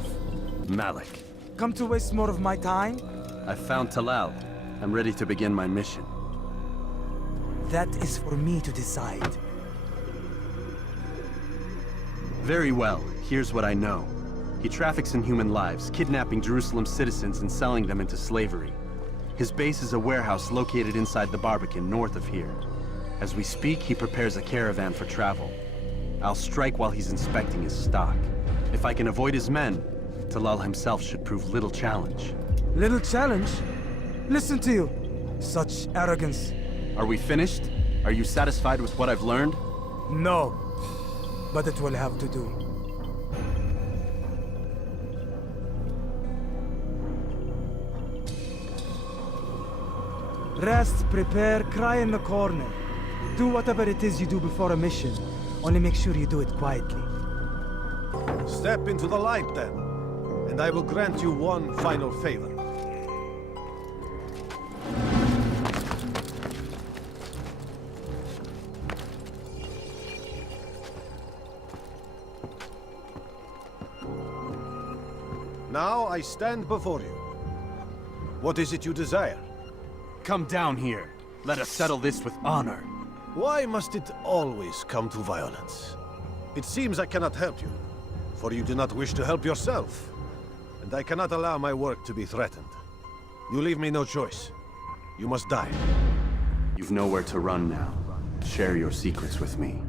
Malik. Come to waste more of my time? I've found Talal. I'm ready to begin my mission. That is for me to decide. Very well. Here's what I know. He traffics in human lives, kidnapping Jerusalem citizens and selling them into slavery. His base is a warehouse located inside the Barbican, north of here. As we speak, he prepares a caravan for travel. I'll strike while he's inspecting his stock. If I can avoid his men, Talal himself should prove little challenge. Little challenge? Listen to you. Such arrogance. Are we finished? Are you satisfied with what I've learned? No. But it will have to do. Rest, prepare, cry in the corner. Do whatever it is you do before a mission. Only make sure you do it quietly. Step into the light, then, and I will grant you one final favor. Now I stand before you. What is it you desire? Come down here. Let us settle this with honor. Why must it always come to violence? It seems I cannot help you, for you do not wish to help yourself. And I cannot allow my work to be threatened. You leave me no choice. You must die. You've nowhere to run now. Share your secrets with me.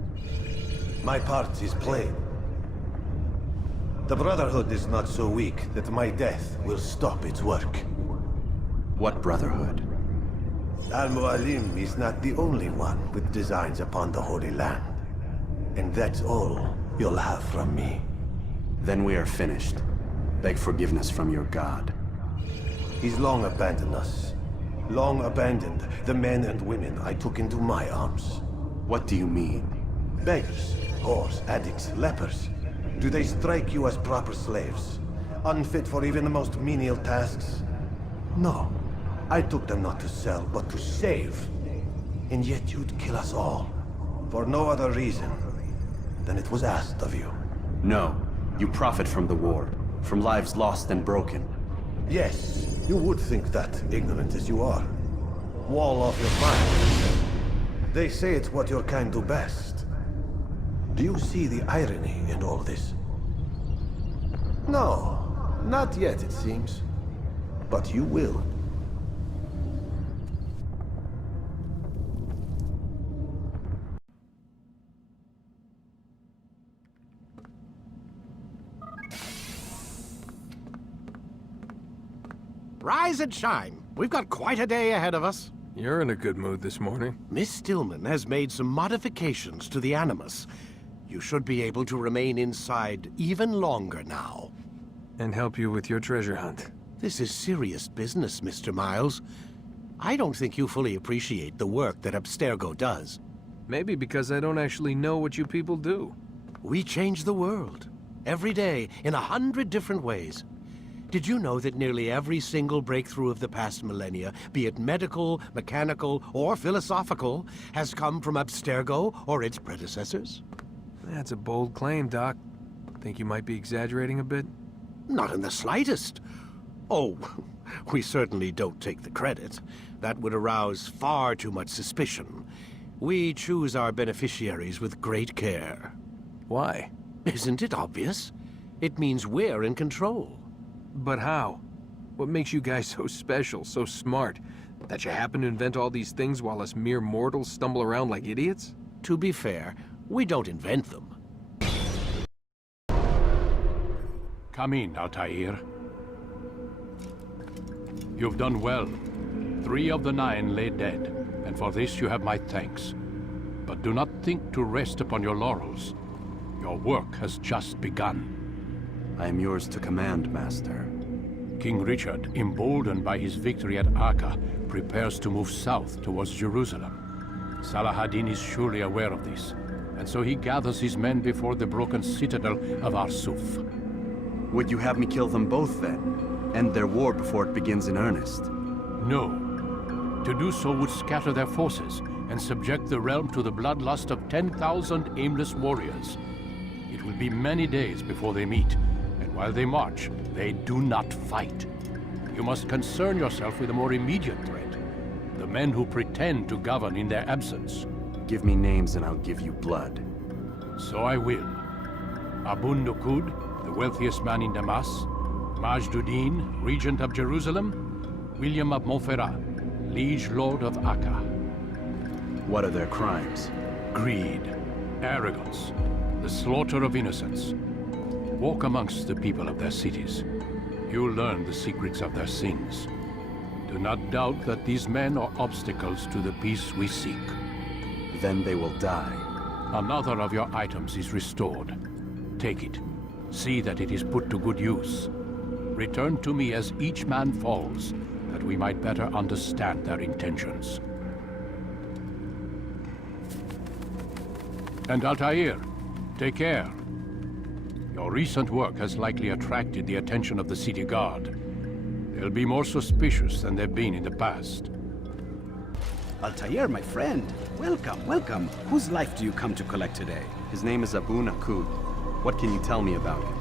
My part is plain. The Brotherhood is not so weak that my death will stop its work. What Brotherhood? Al-Mualim is not the only one with designs upon the Holy Land. And that's all you'll have from me. Then we are finished. Beg forgiveness from your god. He's long abandoned us. Long abandoned the men and women I took into my arms. What do you mean? Beggars, whores, addicts, lepers. Do they strike you as proper slaves? Unfit for even the most menial tasks? No. I took them not to sell, but to save. And yet you'd kill us all. For no other reason than it was asked of you. No. You profit from the war. From lives lost and broken. Yes, you would think that, ignorant as you are. Wall off your mind. They say it's what your kind do best. Do you see the irony in all this? No, not yet, it seems. But you will. Rise and shine. We've got quite a day ahead of us. You're in a good mood this morning. Miss Stillman has made some modifications to the Animus. You should be able to remain inside even longer now. And help you with your treasure hunt. This is serious business, Mr. Miles. I don't think you fully appreciate the work that Abstergo does. Maybe because I don't actually know what you people do. We change the world. Every day, in 100 different ways. Did you know that nearly every single breakthrough of the past millennia, be it medical, mechanical, or philosophical, has come from Abstergo or its predecessors? That's a bold claim, Doc. Think you might be exaggerating a bit? Not in the slightest. Oh, we certainly don't take the credit. That would arouse far too much suspicion. We choose our beneficiaries with great care. Why? Isn't it obvious? It means we're in control. But how? What makes you guys so special, so smart? That you happen to invent all these things while us mere mortals stumble around like idiots? To be fair, we don't invent them. Come in, Altair. You've done well. 3 of the 9 lay dead, and for this you have my thanks. But do not think to rest upon your laurels. Your work has just begun. I am yours to command, Master. King Richard, emboldened by his victory at Acre, prepares to move south towards Jerusalem. Salah-ad-Din is surely aware of this, and so he gathers his men before the broken citadel of Arsuf. Would you have me kill them both then? End their war before it begins in earnest? No. To do so would scatter their forces and subject the realm to the bloodlust of 10,000 aimless warriors. It will be many days before they meet, and while they march, they do not fight. You must concern yourself with a more immediate threat. The men who pretend to govern in their absence. Give me names and I'll give you blood. So I will. Abun Nukud, the wealthiest man in Damas. Majduddin, regent of Jerusalem. William of Montferrat, liege lord of Acre. What are their crimes? Greed, arrogance, the slaughter of innocents. Walk amongst the people of their cities. You'll learn the secrets of their sins. Do not doubt that these men are obstacles to the peace we seek. Then they will die. Another of your items is restored. Take it. See that it is put to good use. Return to me as each man falls, that we might better understand their intentions. And Altair, take care. Your recent work has likely attracted the attention of the city guard. They'll be more suspicious than they've been in the past. Altair, my friend. Welcome, welcome. Whose life do you come to collect today? His name is Abu Nakud. What can you tell me about him?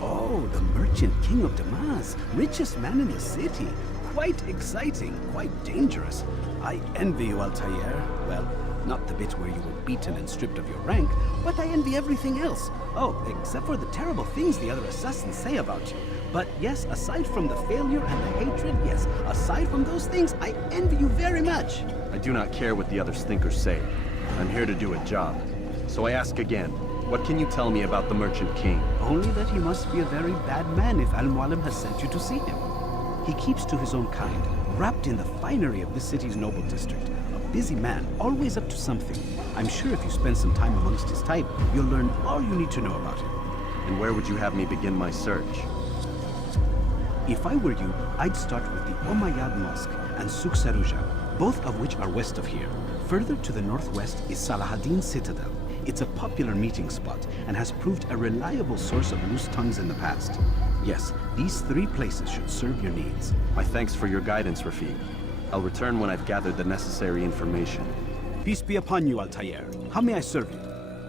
Oh, the merchant king of Damas. Richest man in the city. Quite exciting, quite dangerous. I envy you, Altair. Well, not the bit where you were beaten and stripped of your rank, but I envy everything else. Oh, except for the terrible things the other assassins say about you. But yes, aside from the failure and the hatred, yes, aside from those things, I envy you very much. I do not care what the others think or say. I'm here to do a job. So I ask again, what can you tell me about the Merchant King? Only that he must be a very bad man if Al-Mualim has sent you to see him. He keeps to his own kind, wrapped in the finery of this city's noble district. A busy man, always up to something. I'm sure if you spend some time amongst his type, you'll learn all you need to know about him. And where would you have me begin my search? If I were you, I'd start with the Umayyad Mosque and Souk Sarouja, both of which are west of here. Further to the northwest is Salah-ad-Din Citadel. It's a popular meeting spot and has proved a reliable source of loose tongues in the past. Yes, these 3 places should serve your needs. My thanks for your guidance, Rafiq. I'll return when I've gathered the necessary information. Peace be upon you, Altair. How may I serve you?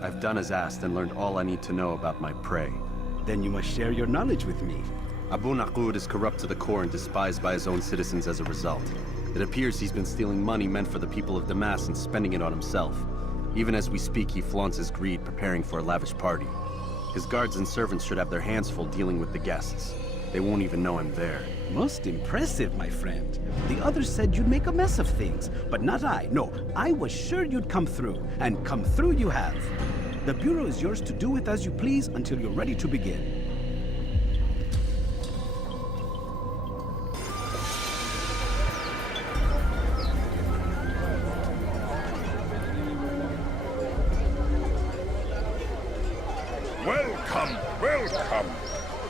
I've done as asked and learned all I need to know about my prey. Then you must share your knowledge with me. Abu Nakud is corrupt to the core and despised by his own citizens as a result. It appears he's been stealing money meant for the people of Damas and spending it on himself. Even as we speak, he flaunts his greed, preparing for a lavish party. His guards and servants should have their hands full dealing with the guests. They won't even know I'm there. Most impressive, my friend. The others said you'd make a mess of things, but not I. No, I was sure you'd come through, and come through you have. The Bureau is yours to do with as you please until you're ready to begin. Welcome, welcome.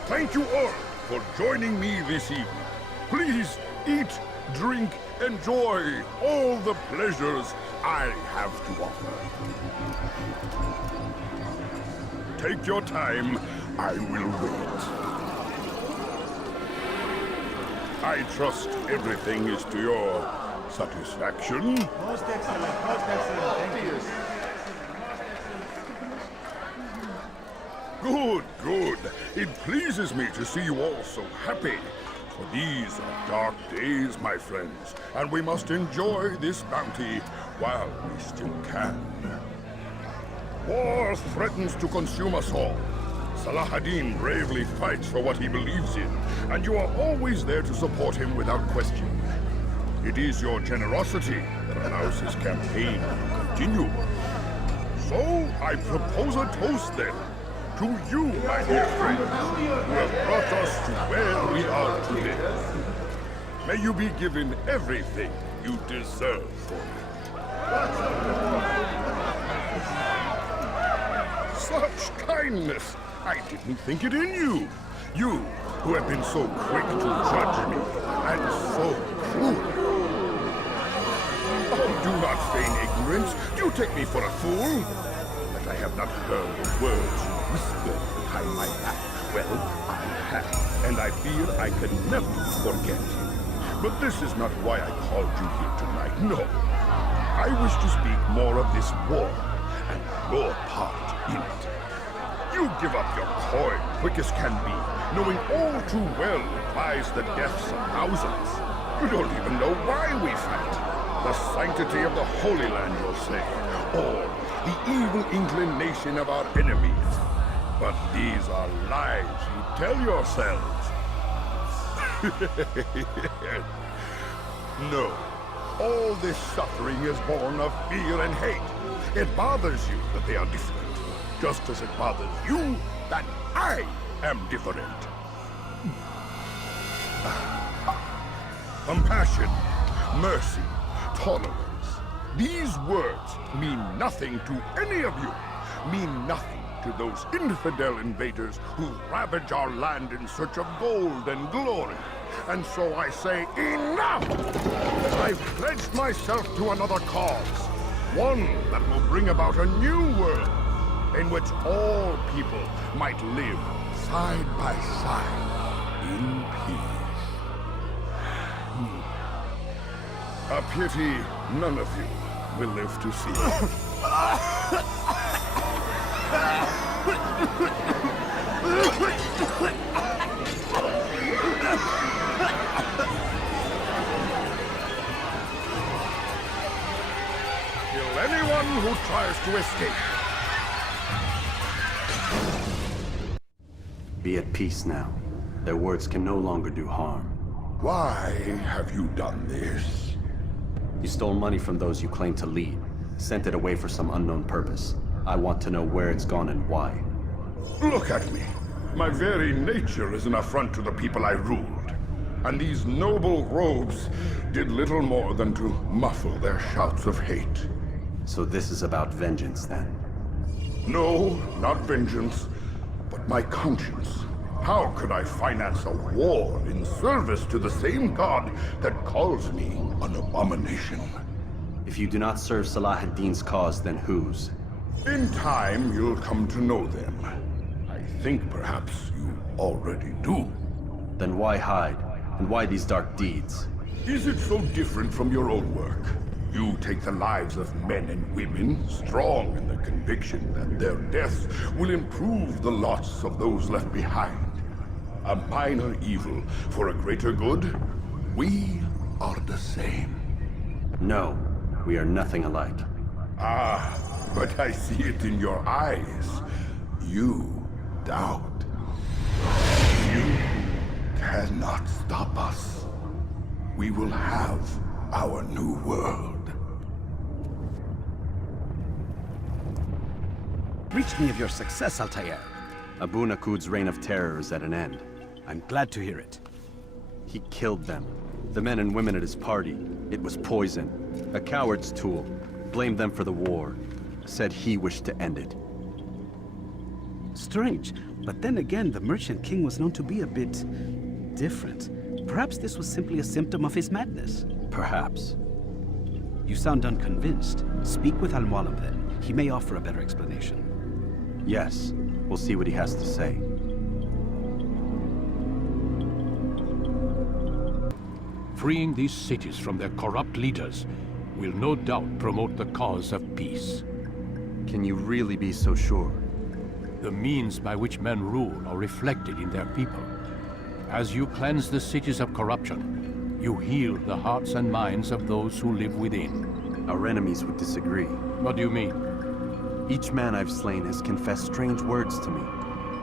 Thank you all for joining me this evening. Please eat, drink, enjoy all the pleasures I have to offer. Take your time, I will wait. I trust everything is to your satisfaction. Most excellent, thank you. Good, good. It pleases me to see you all so happy. For these are dark days, my friends, and we must enjoy this bounty while we still can. War threatens to consume us all. Salah-ad-Din bravely fights for what he believes in, and you are always there to support him without question. It is your generosity that allows his campaign to continue. So, I propose a toast then. To you, my dear friends, who have brought us to where we are today. May you be given everything you deserve for it. Such kindness! I didn't think it in you. You, who have been so quick to judge me, and so cruel. Oh, do not feign ignorance. You take me for a fool. That I have not heard the words you whispered behind my back. Well, I have, and I fear I can never forget. But this is not why I called you here tonight, no. I wish to speak more of this war, and your part in it. You give up your coin quick as can be, knowing all too well it buys the deaths of thousands. You don't even know why we fight. The sanctity of the Holy Land, you'll say, or the evil inclination of our enemies. But these are lies you tell yourselves. No, all this suffering is born of fear and hate. It bothers you that they are different, just as it bothers you that I am different. Compassion, mercy, tolerance. These words mean nothing to any of you. Mean nothing to those infidel invaders who ravage our land in search of gold and glory. And so I say, enough! I've pledged myself to another cause. One that will bring about a new world in which all people might live side by side in peace. A pity none of you will live to see it. Kill anyone who tries to escape. Be at peace now. Their words can no longer do harm. Why have you done this? You stole money from those you claim to lead, sent it away for some unknown purpose. I want to know where it's gone and why. Look at me. My very nature is an affront to the people I ruled. And these noble robes did little more than to muffle their shouts of hate. So this is about vengeance, then? No, not vengeance, but my conscience. How could I finance a war in service to the same god that calls me an abomination? If you do not serve Salah ad-Din's cause, then whose? In time, you'll come to know them. I think perhaps you already do. Then why hide? And why these dark deeds? Is it so different from your own work? You take the lives of men and women, strong in the conviction that their deaths will improve the lots of those left behind. A minor evil for a greater good? We are the same. No, we are nothing alike. Ah, but I see it in your eyes. You doubt. You cannot stop us. We will have our new world. Reach me of your success, Altair. Abu Nakud's reign of terror is at an end. I'm glad to hear it. He killed them. The men and women at his party. It was poison. A coward's tool. Blamed them for the war. Said he wished to end it. Strange, but then again, the Merchant King was known to be a bit different. Perhaps this was simply a symptom of his madness. Perhaps. You sound unconvinced. Speak with Al-Mualim then. He may offer a better explanation. Yes. We'll see what he has to say. Freeing these cities from their corrupt leaders will no doubt promote the cause of peace. Can you really be so sure? The means by which men rule are reflected in their people. As you cleanse the cities of corruption, you heal the hearts and minds of those who live within. Our enemies would disagree. What do you mean? Each man I've slain has confessed strange words to me.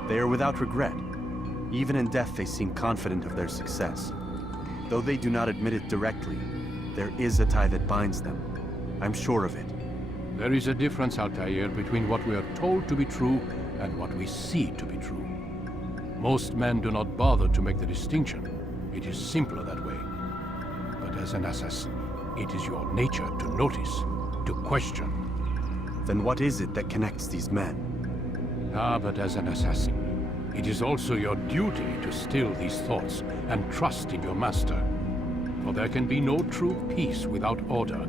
They are without regret. Even in death they seem confident of their success. Though they do not admit it directly, there is a tie that binds them. I'm sure of it. There is a difference, Altair, between what we are told to be true and what we see to be true. Most men do not bother to make the distinction. It is simpler that way. but as an assassin, it is your nature to notice, to question. Then what is it that connects these men? Ah, but as an assassin, it is also your duty to still these thoughts and trust in your master. For there can be no true peace without order,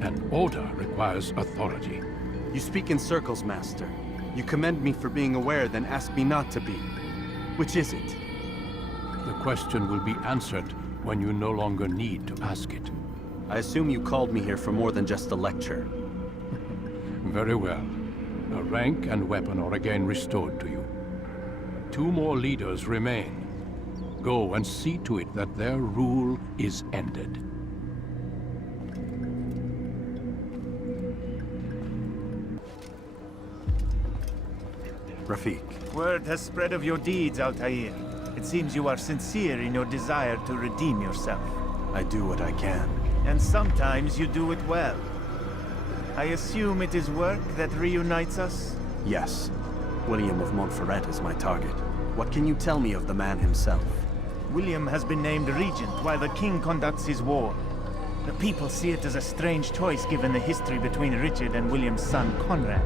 and order requires authority. You speak in circles, Master. You commend me for being aware, then ask me not to be. Which is it? The question will be answered when you no longer need to ask it. I assume you called me here for more than just a lecture. Very well. A rank and weapon are again restored to you. 2 more leaders remain. Go and see to it that their rule is ended. Rafiq. Word has spread of your deeds, Altair. It seems you are sincere in your desire to redeem yourself. I do what I can. And sometimes you do it well. I assume it is work that reunites us? Yes. William of Montferrat is my target. What can you tell me of the man himself? William has been named regent while the king conducts his war. The people see it as a strange choice given the history between Richard and William's son, Conrad.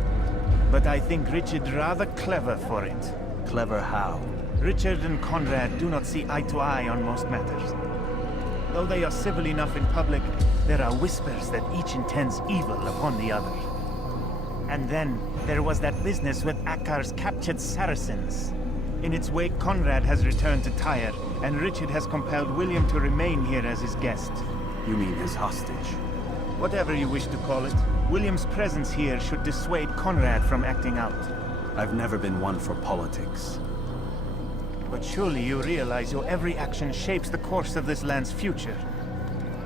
But I think Richard rather clever for it. Clever how? Richard and Conrad do not see eye to eye on most matters. Though they are civil enough in public, there are whispers that each intends evil upon the other. And then, there was that business with Akkar's captured Saracens. In its wake, Conrad has returned to Tyre, and Richard has compelled William to remain here as his guest. You mean his hostage? Whatever you wish to call it, William's presence here should dissuade Conrad from acting out. I've never been one for politics. But surely you realize your every action shapes the course of this land's future.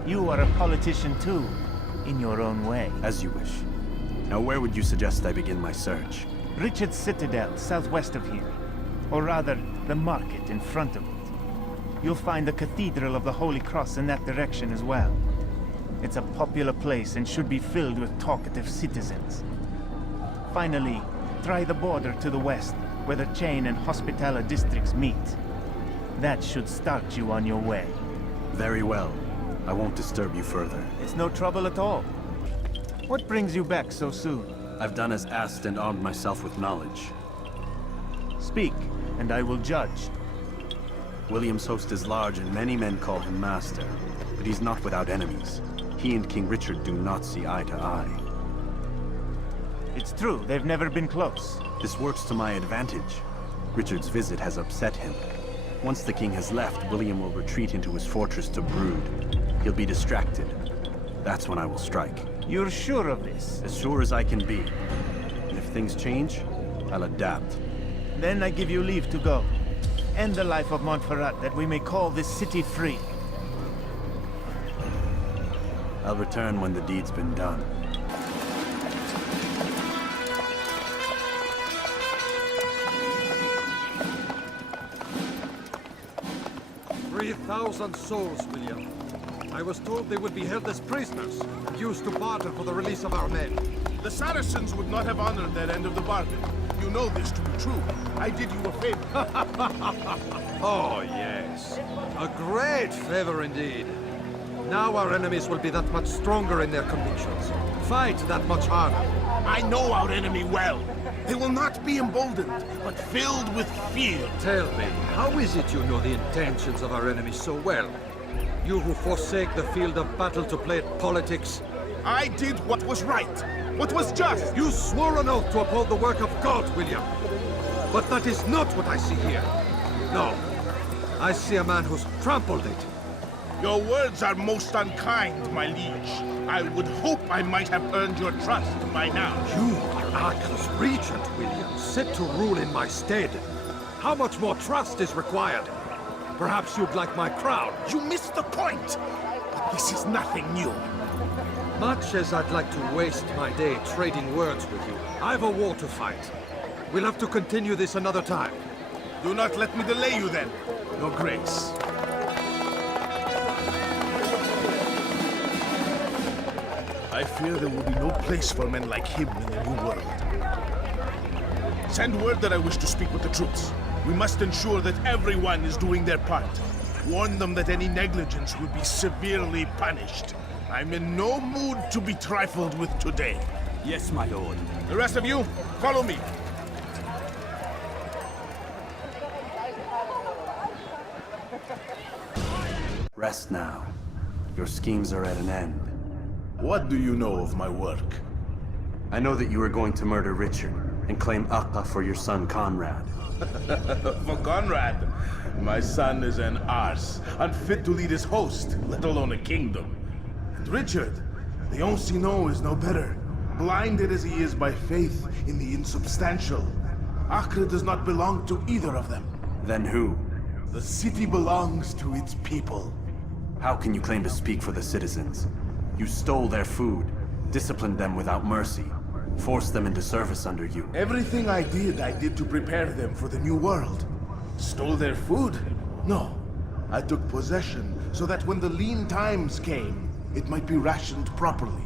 You are a politician too, in your own way. As you wish. Now where would you suggest I begin my search? Richard's Citadel, southwest of here. Or rather, the market in front of it. You'll find the Cathedral of the Holy Cross in that direction as well. It's a popular place and should be filled with talkative citizens. Finally, try the border to the west, where the Chain and Hospitaller districts meet. That should start you on your way. Very well. I won't disturb you further. It's no trouble at all. What brings you back so soon? I've done as asked and armed myself with knowledge. Speak, and I will judge. William's host is large and many men call him master, but he's not without enemies. He and King Richard do not see eye to eye. It's true, they've never been close. This works to my advantage. Richard's visit has upset him. Once the king has left, William will retreat into his fortress to brood. He'll be distracted. That's when I will strike. You're sure of this? As sure as I can be. And if things change, I'll adapt. Then I give you leave to go. End the life of Montferrat, that we may call this city free. I'll return when the deed's been done. "3,000 souls, William. I was told they would be held as prisoners, used to barter for the release of our men. The Saracens would not have honored their end of the bargain. You know this to be true. I did you a favor. Oh, yes. A great favor indeed. Now our enemies will be that much stronger in their convictions. Fight that much harder. I know our enemy well. They will not be emboldened, but filled with fear. Tell me, how is it you know the intentions of our enemies so well? You who forsake the field of battle to play at politics. I did what was right, what was just. You swore an oath to uphold the work of God, William. But that is not what I see here. No. I see a man who's trampled it. Your words are most unkind, my liege. I would hope I might have earned your trust by now. You are Acre's regent, William, set to rule in my stead. How much more trust is required? Perhaps you'd like my crown. You missed the point. But this is nothing new. Much as I'd like to waste my day trading words with you, I've a war to fight. We'll have to continue this another time. Do not let me delay you then, Your Grace. I fear there will be no place for men like him in the New World. Send word that I wish to speak with the troops. We must ensure that everyone is doing their part. Warn them that any negligence will be severely punished. I'm in no mood to be trifled with today. Yes, my lord. The rest of you, follow me. Rest now. Your schemes are at an end. What do you know of my work? I know that you are going to murder Richard and claim Akka for your son Conrad. For Conrad, my son is an arse, unfit to lead his host, let alone a kingdom. And Richard, the Oncino is no better, blinded as he is by faith in the insubstantial. Acre does not belong to either of them. Then who? The city belongs to its people. How can you claim to speak for the citizens? You stole their food, disciplined them without mercy, forced them into service under you. Everything I did to prepare them for the new world. Stole their food? No. I took possession so that when the lean times came, it might be rationed properly.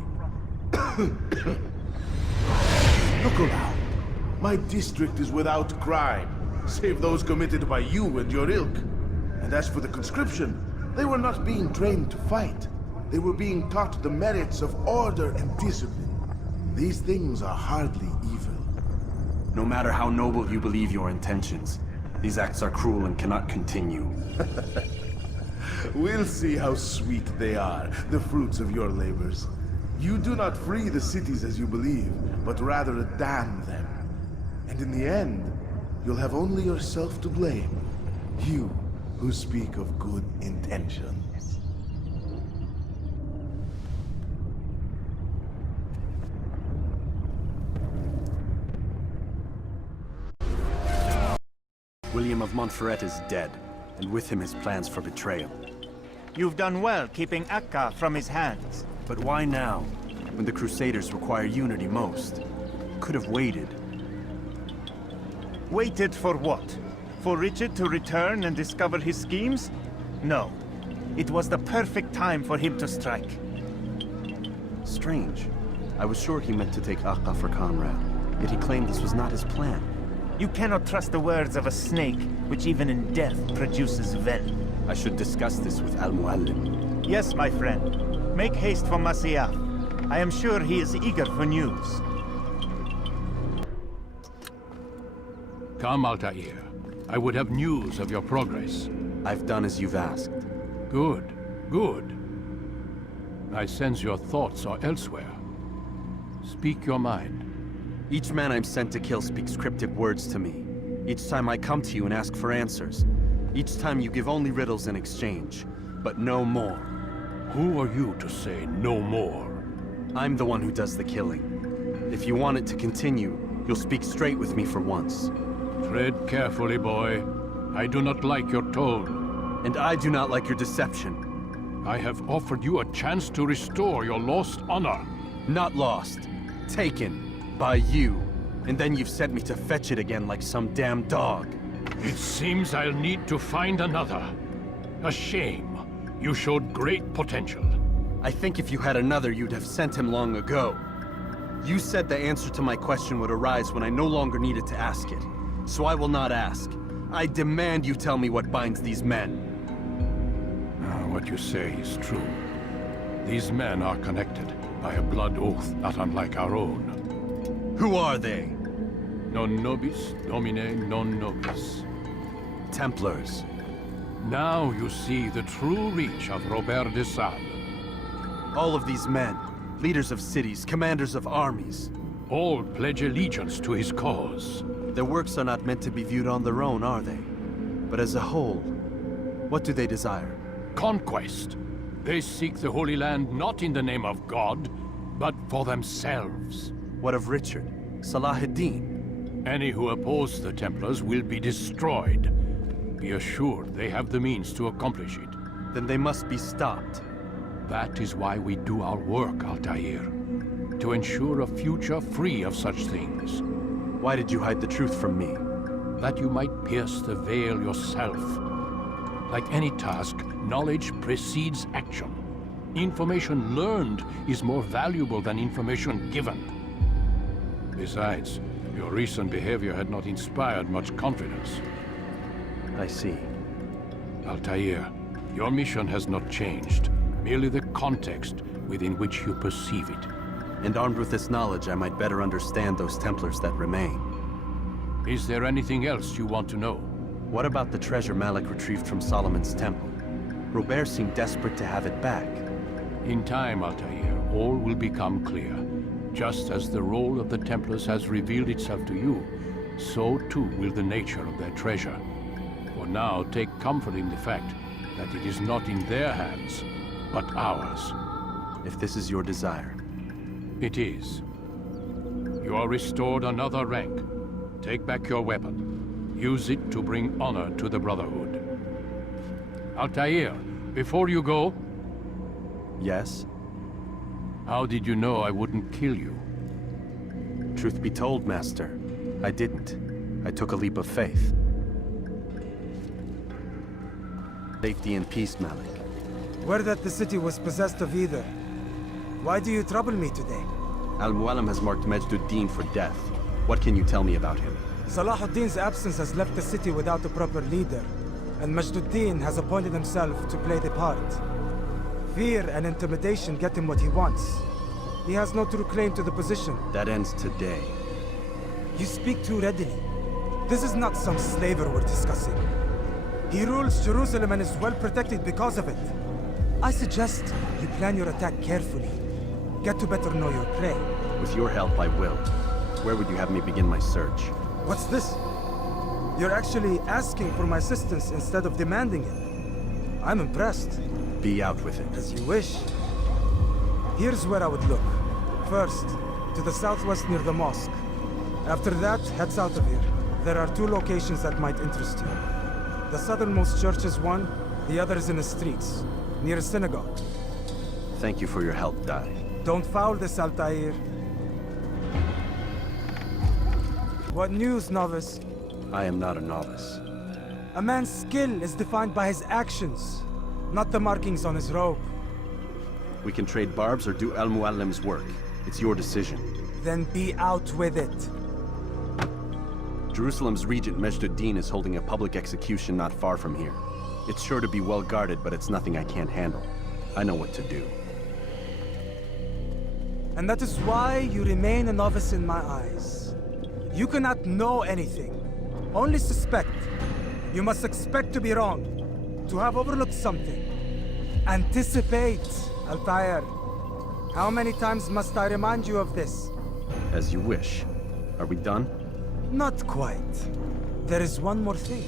Look around. My district is without crime, save those committed by you and your ilk. And as for the conscription, they were not being trained to fight. They were being taught the merits of order and discipline. These things are hardly evil. No matter how noble you believe your intentions, these acts are cruel and cannot continue. We'll see how sweet they are, the fruits of your labors. You do not free the cities as you believe, but rather damn them. And in the end, you'll have only yourself to blame. You who speak of good intentions. William of Montferrat is dead, and with him his plans for betrayal. You've done well keeping Akka from his hands. But why now, when the Crusaders require unity most? Could have waited. Waited for what? For Richard to return and discover his schemes? No. It was the perfect time for him to strike. Strange. I was sure he meant to take Akka for Conrad, yet he claimed this was not his plan. You cannot trust the words of a snake, which even in death produces venom. I should discuss this with Al-Muallim. Yes, my friend. Make haste for Masyaf. I am sure he is eager for news. Come, Altair. I would have news of your progress. I've done as you've asked. Good, good. I sense your thoughts are elsewhere. Speak your mind. Each man I'm sent to kill speaks cryptic words to me. Each time I come to you and ask for answers. Each time you give only riddles in exchange, but no more. Who are you to say no more? I'm the one who does the killing. If you want it to continue, you'll speak straight with me for once. Tread carefully, boy. I do not like your tone. And I do not like your deception. I have offered you a chance to restore your lost honor. Not lost. Taken. By you. And then you've sent me to fetch it again like some damn dog. It seems I'll need to find another. A shame. You showed great potential. I think if you had another, you'd have sent him long ago. You said the answer to my question would arise when I no longer needed to ask it. So I will not ask. I demand you tell me what binds these men. What you say is true. These men are connected by a blood oath not unlike our own. Who are they? Non nobis, domine non nobis. Templars. Now you see the true reach of Robert de Sade. All of these men, leaders of cities, commanders of armies. All pledge allegiance to his cause. Their works are not meant to be viewed on their own, are they? But as a whole, what do they desire? Conquest. They seek the Holy Land not in the name of God, but for themselves. What of Richard? Salah-ad-Din? Any who oppose the Templars will be destroyed. Be assured they have the means to accomplish it. Then they must be stopped. That is why we do our work, Altair. To ensure a future free of such things. Why did you hide the truth from me? That you might pierce the veil yourself. Like any task, knowledge precedes action. Information learned is more valuable than information given. Besides, your recent behavior had not inspired much confidence. I see. Altair, Your mission has not changed, merely the context within which you perceive it. And armed with this knowledge, I might better understand those Templars that remain. Is there anything else you want to know? What about the treasure Malik retrieved from Solomon's temple? Robert seemed desperate to have it back. In time, Altair, all will become clear. Just as the role of the Templars has revealed itself to you, so too will the nature of their treasure. For now, take comfort in the fact that it is not in their hands, but ours. If this is your desire. It is. You are restored another rank. Take back your weapon. Use it to bring honor to the Brotherhood. Altair, before you go... Yes? How did you know I wouldn't kill you? Truth be told, Master, I didn't. I took a leap of faith. Safety and peace, Malik. Word that the city was possessed of either. Why do you trouble me today? Al-Mualim has marked Majd-ud-Din for death. What can you tell me about him? Salahuddin's absence has left the city without a proper leader, and Majd-ud-Din has appointed himself to play the part. Fear and intimidation get him what he wants. He has no true claim to the position. That ends today. You speak too readily. This is not some slaver we're discussing. He rules Jerusalem and is well protected because of it. I suggest you plan your attack carefully. Get to better know your prey. With your help, I will. Where would you have me begin my search? What's this? You're actually asking for my assistance instead of demanding it. I'm impressed. Be out with it. As you wish. Here's where I would look. First, to the southwest near the mosque. After that, head south of here. There are two locations that might interest you. The southernmost church is one, the other is in the streets, near a synagogue. Thank you for your help, Dai. Don't foul this, Altair. What news, novice? I am not a novice. A man's skill is defined by his actions, not the markings on his robe. We can trade barbs or do Al-Mualim's work. It's your decision. Then be out with it. Jerusalem's regent Majd-ud-Din is holding a public execution not far from here. It's sure to be well guarded, but it's nothing I can't handle. I know what to do. And that is why you remain a novice in my eyes. You cannot know anything, only suspect. You must expect to be wrong, to have overlooked something. Anticipate, Altair. How many times must I remind you of this? As you wish. Are we done? Not quite. There is one more thing.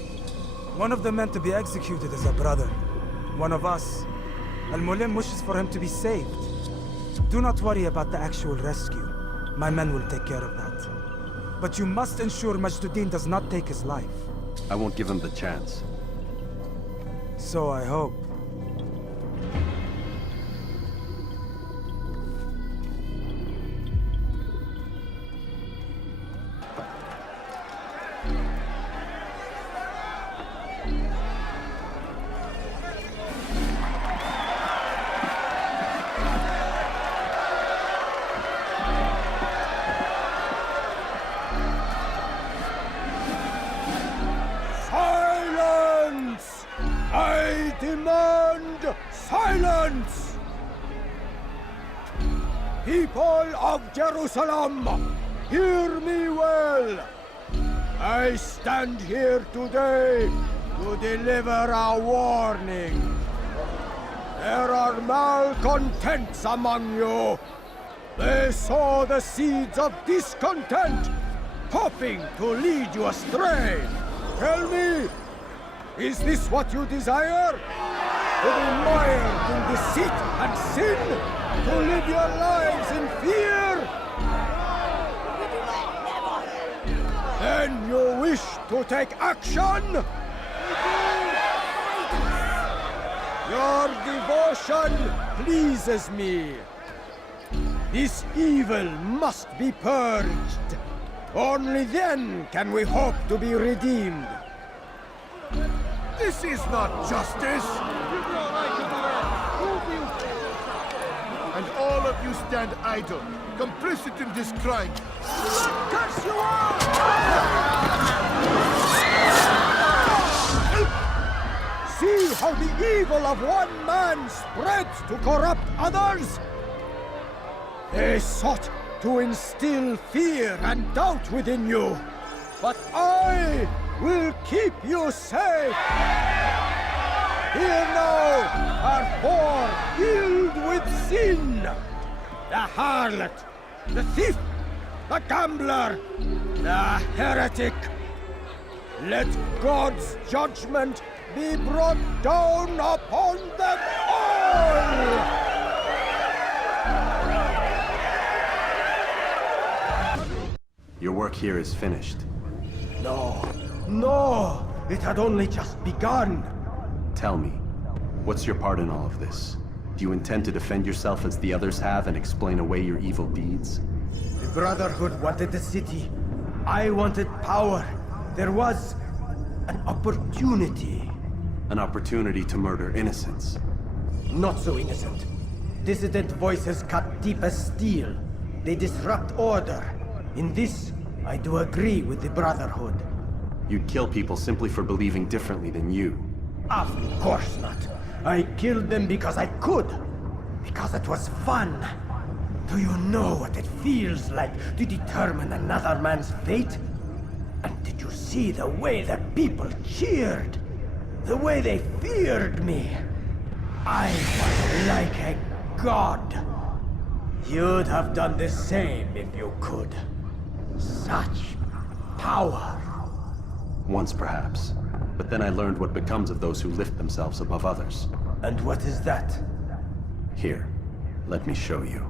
One of the men to be executed is a brother. One of us. Al-Mualim wishes for him to be saved. Do not worry about the actual rescue. My men will take care of that. But you must ensure Majd-ud-Din does not take his life. I won't give him the chance. So I hope. Silence! People of Jerusalem, hear me well. I stand here today to deliver a warning. There are malcontents among you. They sow the seeds of discontent, hoping to lead you astray. Tell me, is this what you desire? To be mired in deceit and sin? To live your lives in fear? Then you wish to take action? Your devotion pleases me. This evil must be purged. Only then can we hope to be redeemed. This is not justice! And all of you stand idle, complicit in this crime. Curse you all! see how the evil of one man spreads to corrupt others? They sought to instill fear and doubt within you, but I will keep you safe. Here now are four filled with sin. The harlot, the thief, the gambler, the heretic. Let God's judgment be brought down upon them all! Your work here is finished. No, it had only just begun. Tell me, what's your part in all of this? Do you intend to defend yourself as the others have and explain away your evil deeds? The Brotherhood wanted the city. I wanted power. There was an opportunity. An opportunity to murder innocents. Not so innocent. Dissident voices cut deep as steel. They disrupt order. In this, I do agree with the Brotherhood. You'd kill people simply for believing differently than you. Of course not. I killed them because I could. Because it was fun. Do you know what it feels like to determine another man's fate? And did you see the way the people cheered? The way they feared me? I was like a god. You'd have done the same if you could. Such power. Once perhaps. But then I learned what becomes of those who lift themselves above others. And what is that? Here, let me show you.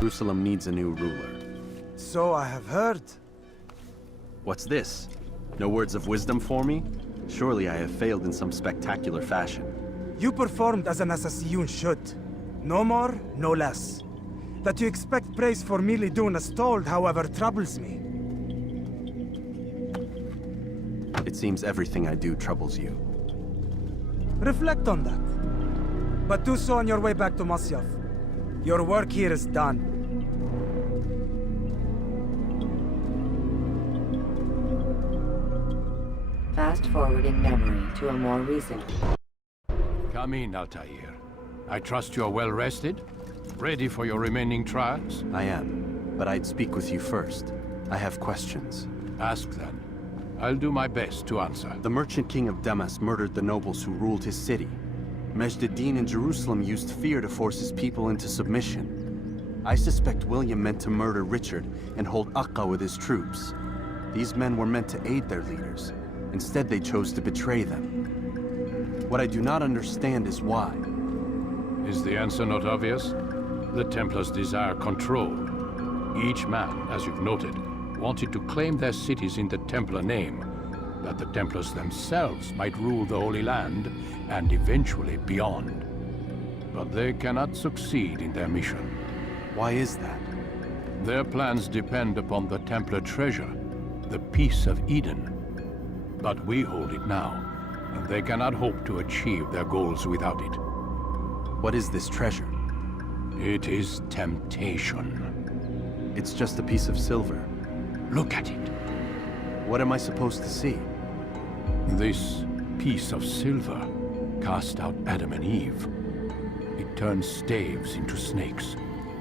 Jerusalem needs a new ruler. So I have heard. What's this? No words of wisdom for me? Surely I have failed in some spectacular fashion. You performed as an assassin should. No more, no less. That you expect praise for merely doing as told, however, troubles me. It seems everything I do troubles you. Reflect on that. But do so on your way back to Masyaf. Your work here is done. Fast forward in memory to a more recent. Come in, Altair. I trust you're well rested? Ready for your remaining trials? I am, but I'd speak with you first. I have questions. Ask then. I'll do my best to answer. The merchant king of Damas murdered the nobles who ruled his city. Majd-ad-Din in Jerusalem used fear to force his people into submission. I suspect William meant to murder Richard and hold Aqqa with his troops. These men were meant to aid their leaders. Instead, they chose to betray them. What I do not understand is why. Is the answer not obvious? The Templars desire control. Each man, as you've noted, wanted to claim their cities in the Templar name, that the Templars themselves might rule the Holy Land, and eventually beyond. But they cannot succeed in their mission. Why is that? Their plans depend upon the Templar treasure, the Peace of Eden. But we hold it now, and they cannot hope to achieve their goals without it. What is this treasure? It is temptation. It's just a piece of silver. Look at it. What am I supposed to see? This piece of silver cast out Adam and Eve. It turned staves into snakes,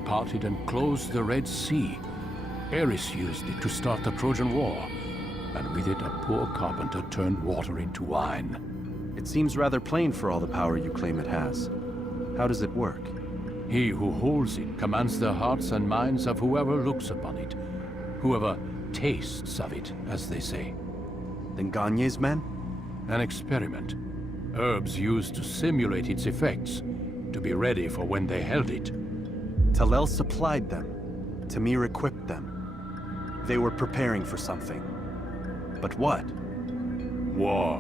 parted and closed the Red Sea. Ares used it to start the Trojan War, and with it a poor carpenter turned water into wine. It seems rather plain for all the power you claim it has. How does it work? He who holds it commands the hearts and minds of whoever looks upon it, whoever tastes of it, as they say. Then Gagne's men? An experiment. Herbs used to simulate its effects, to be ready for when they held it. Talel supplied them. Tamir equipped them. They were preparing for something. But what? War.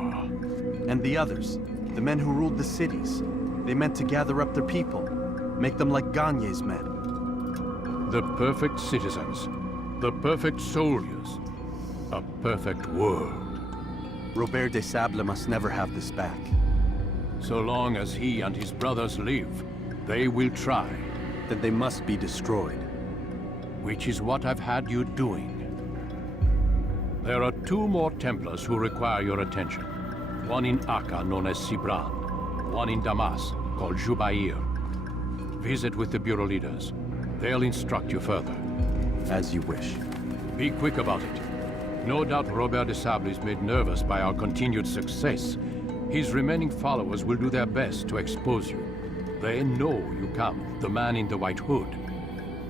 And the others, the men who ruled the cities, they meant to gather up their people, make them like Gagne's men. The perfect citizens, the perfect soldiers, a perfect world. Robert de Sable must never have this back. So long as he and his brothers live, they will try. Then they must be destroyed. which is what I've had you doing. There are 2 more Templars who require your attention. One in Akka, known as Sibran. One in Damas, called Jubair. Visit with the Bureau leaders. They'll instruct you further. As you wish. Be quick about it. No doubt Robert de Sable is made nervous by our continued success. His remaining followers will do their best to expose you. They know you come, the man in the white hood.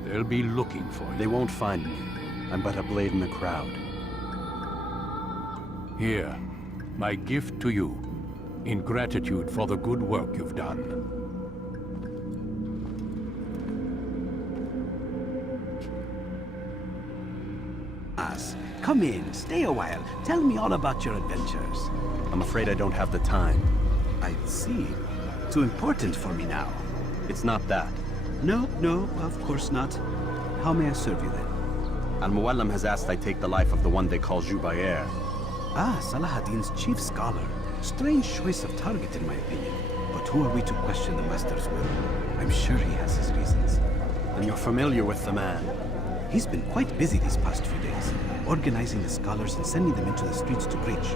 They'll be looking for you. They won't find me. I'm but a blade in the crowd. Here, my gift to you, in gratitude for the good work you've done. Come in, stay a while. Tell me all about your adventures. I'm afraid I don't have the time. I see. Too important for me now. It's not that. No, of course not. How may I serve you then? Al-Muallim has asked I take the life of the one they call Jubair. Ah, Salahadin's chief scholar. Strange choice of target in my opinion. But who are we to question the Master's will? I'm sure he has his reasons. And you're familiar with the man. He's been quite busy these past few days, organizing the scholars and sending them into the streets to preach.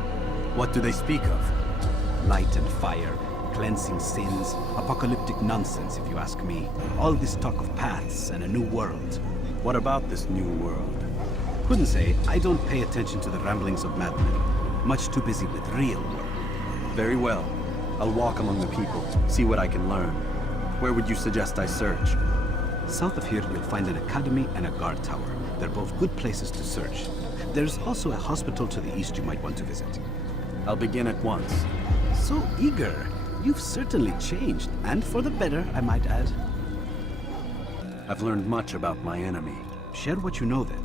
What do they speak of? Light and fire, cleansing sins, apocalyptic nonsense if you ask me. All this talk of paths and a new world. What about this new world? Couldn't say. I don't pay attention to the ramblings of madmen. Much too busy with real work. Very well. I'll walk among the people, see what I can learn. Where would you suggest I search? South of here, you'll find an academy and a guard tower. They're both good places to search. There's also a hospital to the east you might want to visit. I'll begin at once. So eager. You've certainly changed, and for the better, I might add. I've learned much about my enemy. Share what you know then.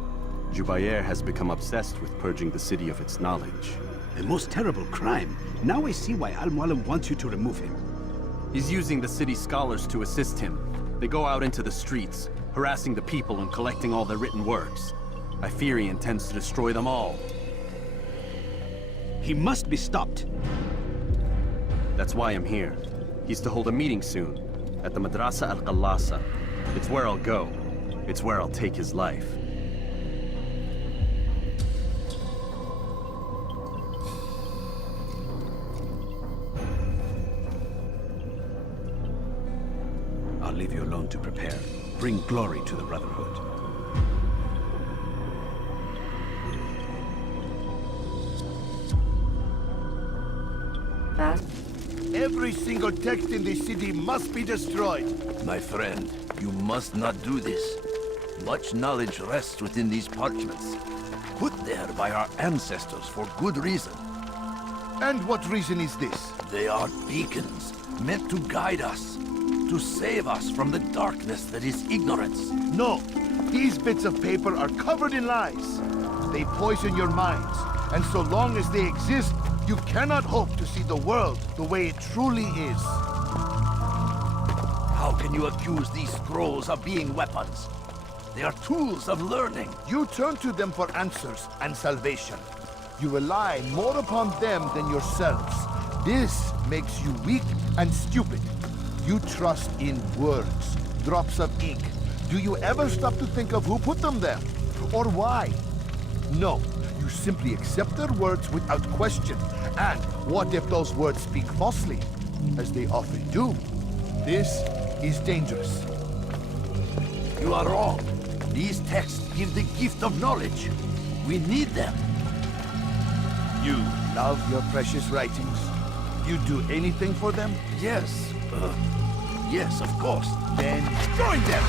Jubair has become obsessed with purging the city of its knowledge. A most terrible crime. Now I see why Al-Muallim wants you to remove him. He's using the city scholars to assist him. They go out into the streets, harassing the people and collecting all their written works. I fear he intends to destroy them all. He must be stopped. That's why I'm here. He's to hold a meeting soon, at the Madrasa al-Qallasa. It's where I'll go. It's where I'll take his life. I'll leave you alone to prepare. Bring glory to the Brotherhood. Every single text in the city must be destroyed. My friend, you must not do this. Much knowledge rests within these parchments, put there by our ancestors for good reason. And what reason is this? They are beacons, meant to guide us, to save us from the darkness that is ignorance. No, these bits of paper are covered in lies. They poison your minds, and so long as they exist, you cannot hope to see the world the way it truly is. How can you accuse these scrolls of being weapons? They are tools of learning. You turn to them for answers and salvation. You rely more upon them than yourselves. This makes you weak and stupid. You trust in words, drops of ink. Do you ever stop to think of who put them there? Or why? No. You simply accept their words without question. And what if those words speak falsely? As they often do. This is dangerous. You are wrong. These texts give the gift of knowledge. We need them. You love your precious writings? You'd do anything for them? Yes. Yes, of course. Then join them!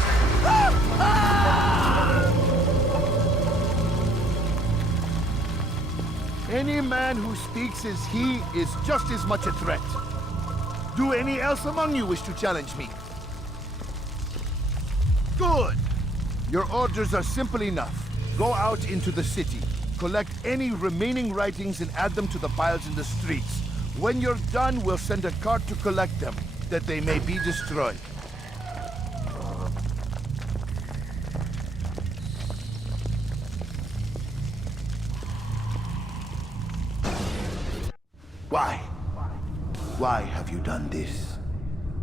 Any man who speaks as he is just as much a threat. Do any else among you wish to challenge me? Good! Your orders are simple enough. Go out into the city, collect any remaining writings and add them to the piles in the streets. When you're done, we'll send a cart to collect them, that they may be destroyed. Why? Why have you done this?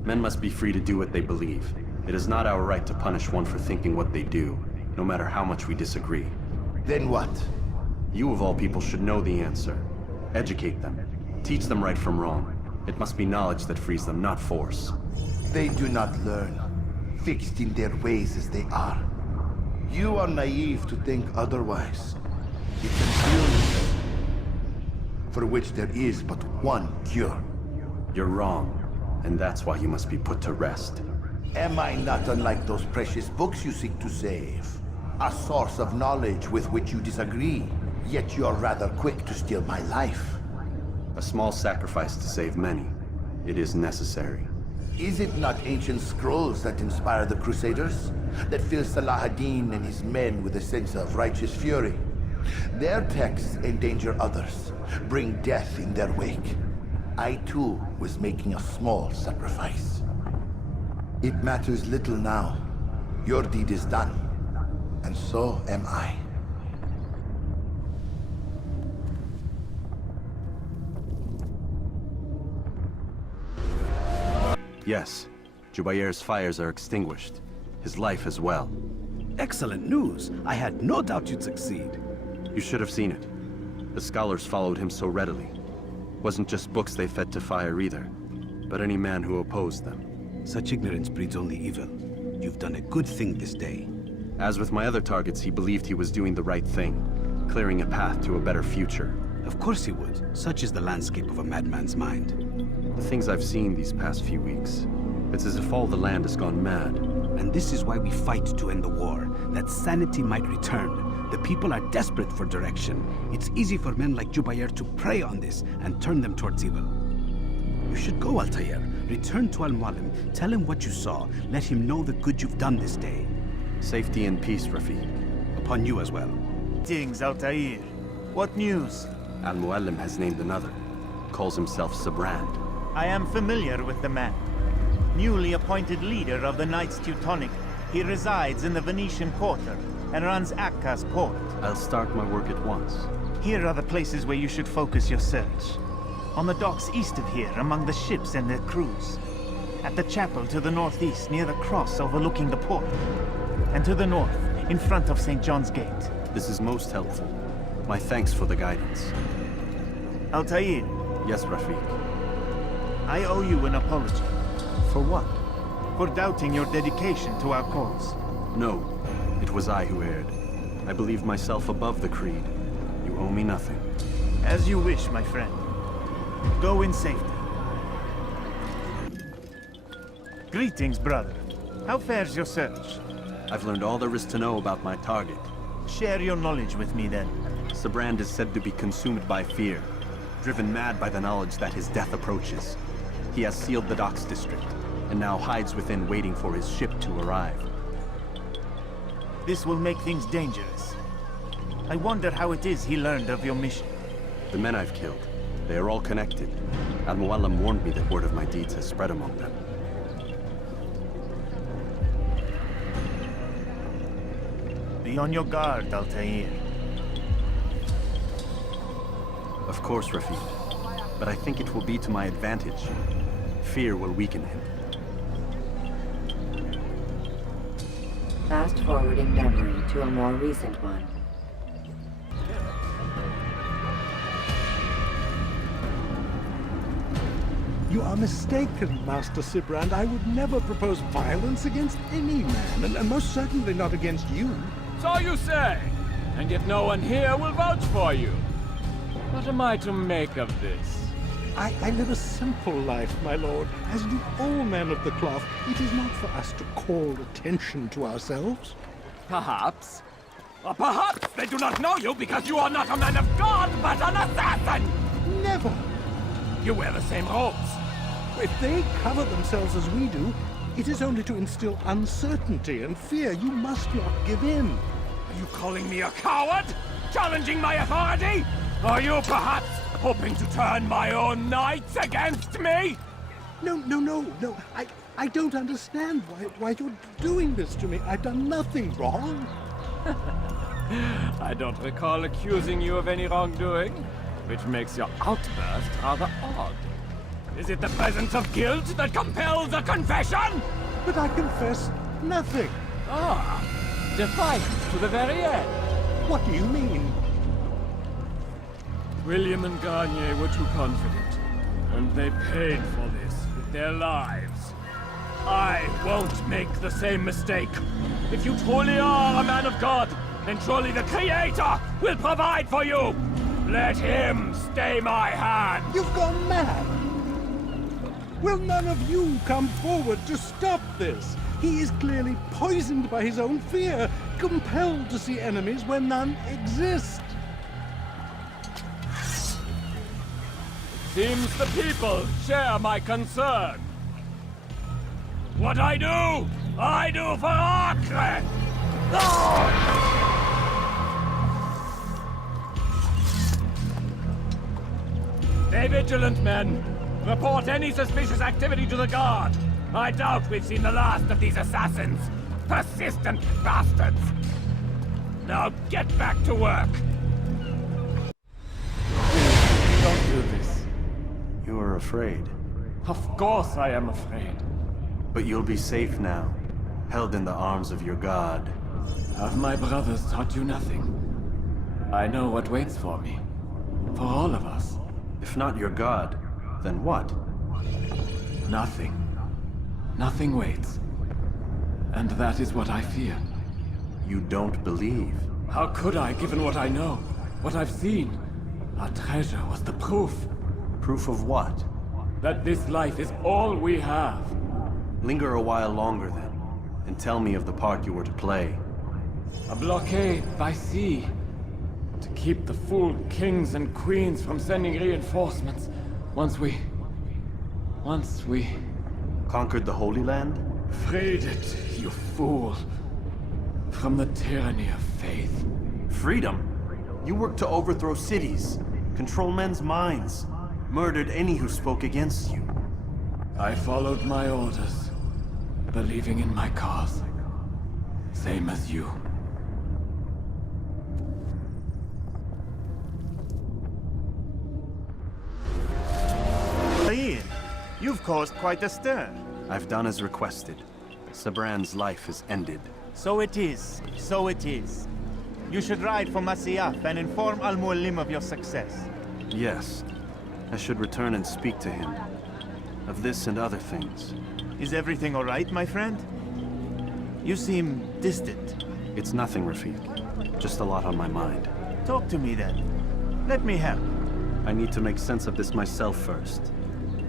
Men must be free to do what they believe. It is not our right to punish one for thinking what they do. no matter how much we disagree. Then what? You of all people should know the answer. Educate them. Teach them right from wrong. It must be knowledge that frees them, not force. They do not learn, fixed in their ways as they are. You are naive to think otherwise. It's an illness for which there is but one cure. You're wrong, and that's why you must be put to rest. Am I not unlike those precious books you seek to save? A source of knowledge with which you disagree, yet you're rather quick to steal my life. A small sacrifice to save many. It is necessary. Is it not ancient scrolls that inspire the Crusaders? That fill Salah ad-Din and his men with a sense of righteous fury? Their texts endanger others, bring death in their wake. I too was making a small sacrifice. It matters little now. Your deed is done, and so am I. Yes, Jubayr's fires are extinguished. His life as well. Excellent news. I had no doubt you'd succeed. You should have seen it. The scholars followed him so readily. Wasn't just books they fed to fire either, but any man who opposed them. Such ignorance breeds only evil. You've done a good thing this day. As with my other targets, he believed he was doing the right thing, clearing a path to a better future. Of course he would. Such is the landscape of a madman's mind. The things I've seen these past few weeks, it's as if all the land has gone mad. And this is why we fight to end the war, that sanity might return. The people are desperate for direction. It's easy for men like Jubayr to prey on this and turn them towards evil. You should go, Altair. Return to Al-Mualim, tell him what you saw, let him know the good you've done this day. Safety and peace, Rafiq. Upon you as well. Greetings, Altair. What news? Al-Mualim has named another. Calls himself Sabrand. I am familiar with the man. Newly appointed leader of the Knights Teutonic, he resides in the Venetian Quarter and runs Akka's port. I'll start my work at once. Here are the places where you should focus your search. On the docks east of here, among the ships and their crews. At the chapel to the northeast, near the cross overlooking the port. And to the north, in front of St. John's Gate. This is most helpful. My thanks for the guidance. Altair. Yes, Rafiq. I owe you an apology. For what? For doubting your dedication to our cause. No, it was I who erred. I believed myself above the creed. You owe me nothing. As you wish, my friend. Go in safety. Greetings, brother. How fares your search? I've learned all there is to know about my target. Share your knowledge with me, then. Sabrand is said to be consumed by fear, driven mad by the knowledge that his death approaches. He has sealed the docks district, and now hides within waiting for his ship to arrive. This will make things dangerous. I wonder how it is he learned of your mission. The men I've killed, they are all connected. Al-Mualim warned me that word of my deeds has spread among them. Be on your guard, Altair. Of course, Rafiq. But I think it will be to my advantage. Fear will weaken him. Fast-forwarding memory to a more recent one. You are mistaken, Master Sibrand. I would never propose violence against any man, and most certainly not against you. So you say, and yet no one here will vouch for you. What am I to make of this? I live a simple life, my lord, as do all men of the cloth. It is not for us to call attention to ourselves. Perhaps. Or perhaps they do not know you because you are not a man of God, but an assassin! Never! You wear the same robes. If they cover themselves as we do, it is only to instill uncertainty and fear. You must not give in. Are you calling me a coward? Challenging my authority? Are you perhaps hoping to turn my own knights against me? No. I don't understand why you're doing this to me. I've done nothing wrong. I don't recall accusing you of any wrongdoing, which makes your outburst rather odd. Is it the presence of guilt that compels a confession? But I confess nothing. Ah, Defiant to the very end. What do you mean? William and Garnier were too confident, and they paid for this with their lives. I won't make the same mistake. If you truly are a man of God, then surely the Creator will provide for you! Let him stay my hand! You've gone mad! Will none of you come forward to stop this? He is clearly poisoned by his own fear, compelled to see enemies where none exist. Seems the people share my concern. What I do for Acre! Stay vigilant, men. Report any suspicious activity to the guard. I doubt we've seen the last of these assassins. Persistent bastards. Now get back to work. Don't do this. You are afraid. Of course I am afraid. But you'll be safe now, held in the arms of your god. Have my brothers taught you nothing? I know what waits for me. For all of us. If not your god, then what? Nothing. Nothing waits. And that is what I fear. You don't believe? How could I, given what I know? What I've seen? Our treasure was the proof. Proof of what? That this life is all we have. Linger a while longer then, and tell me of the part you were to play. A blockade by sea. To keep the fool kings and queens from sending reinforcements. Once we... Conquered the Holy Land? Freed it, you fool. From the tyranny of faith. Freedom? You worked to overthrow cities, control men's minds, murdered any who spoke against you. I followed my orders, believing in my cause. Same as you. Ian, you've caused quite a stir. I've done as requested. Sabran's life is ended. So it is. So it is. You should ride for Masyaf and inform Al-Mualim of your success. Yes. I should return and speak to him. Of this and other things. Is everything all right, my friend? You seem distant. It's nothing, Rafiq. Just a lot on my mind. Talk to me then. Let me help. I need to make sense of this myself first.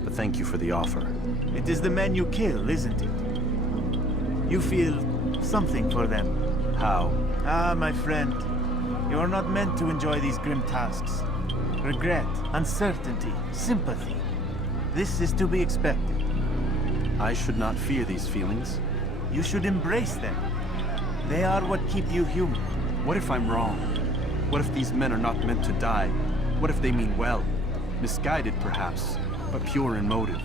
But thank you for the offer. It is the men you kill, isn't it? You feel something for them. How? Ah, my friend. You are not meant to enjoy these grim tasks. Regret, uncertainty, sympathy. This is to be expected. I should not fear these feelings. You should embrace them. They are what keep you human. What if I'm wrong? What if these men are not meant to die? What if they mean well? Misguided, perhaps, but pure in motive.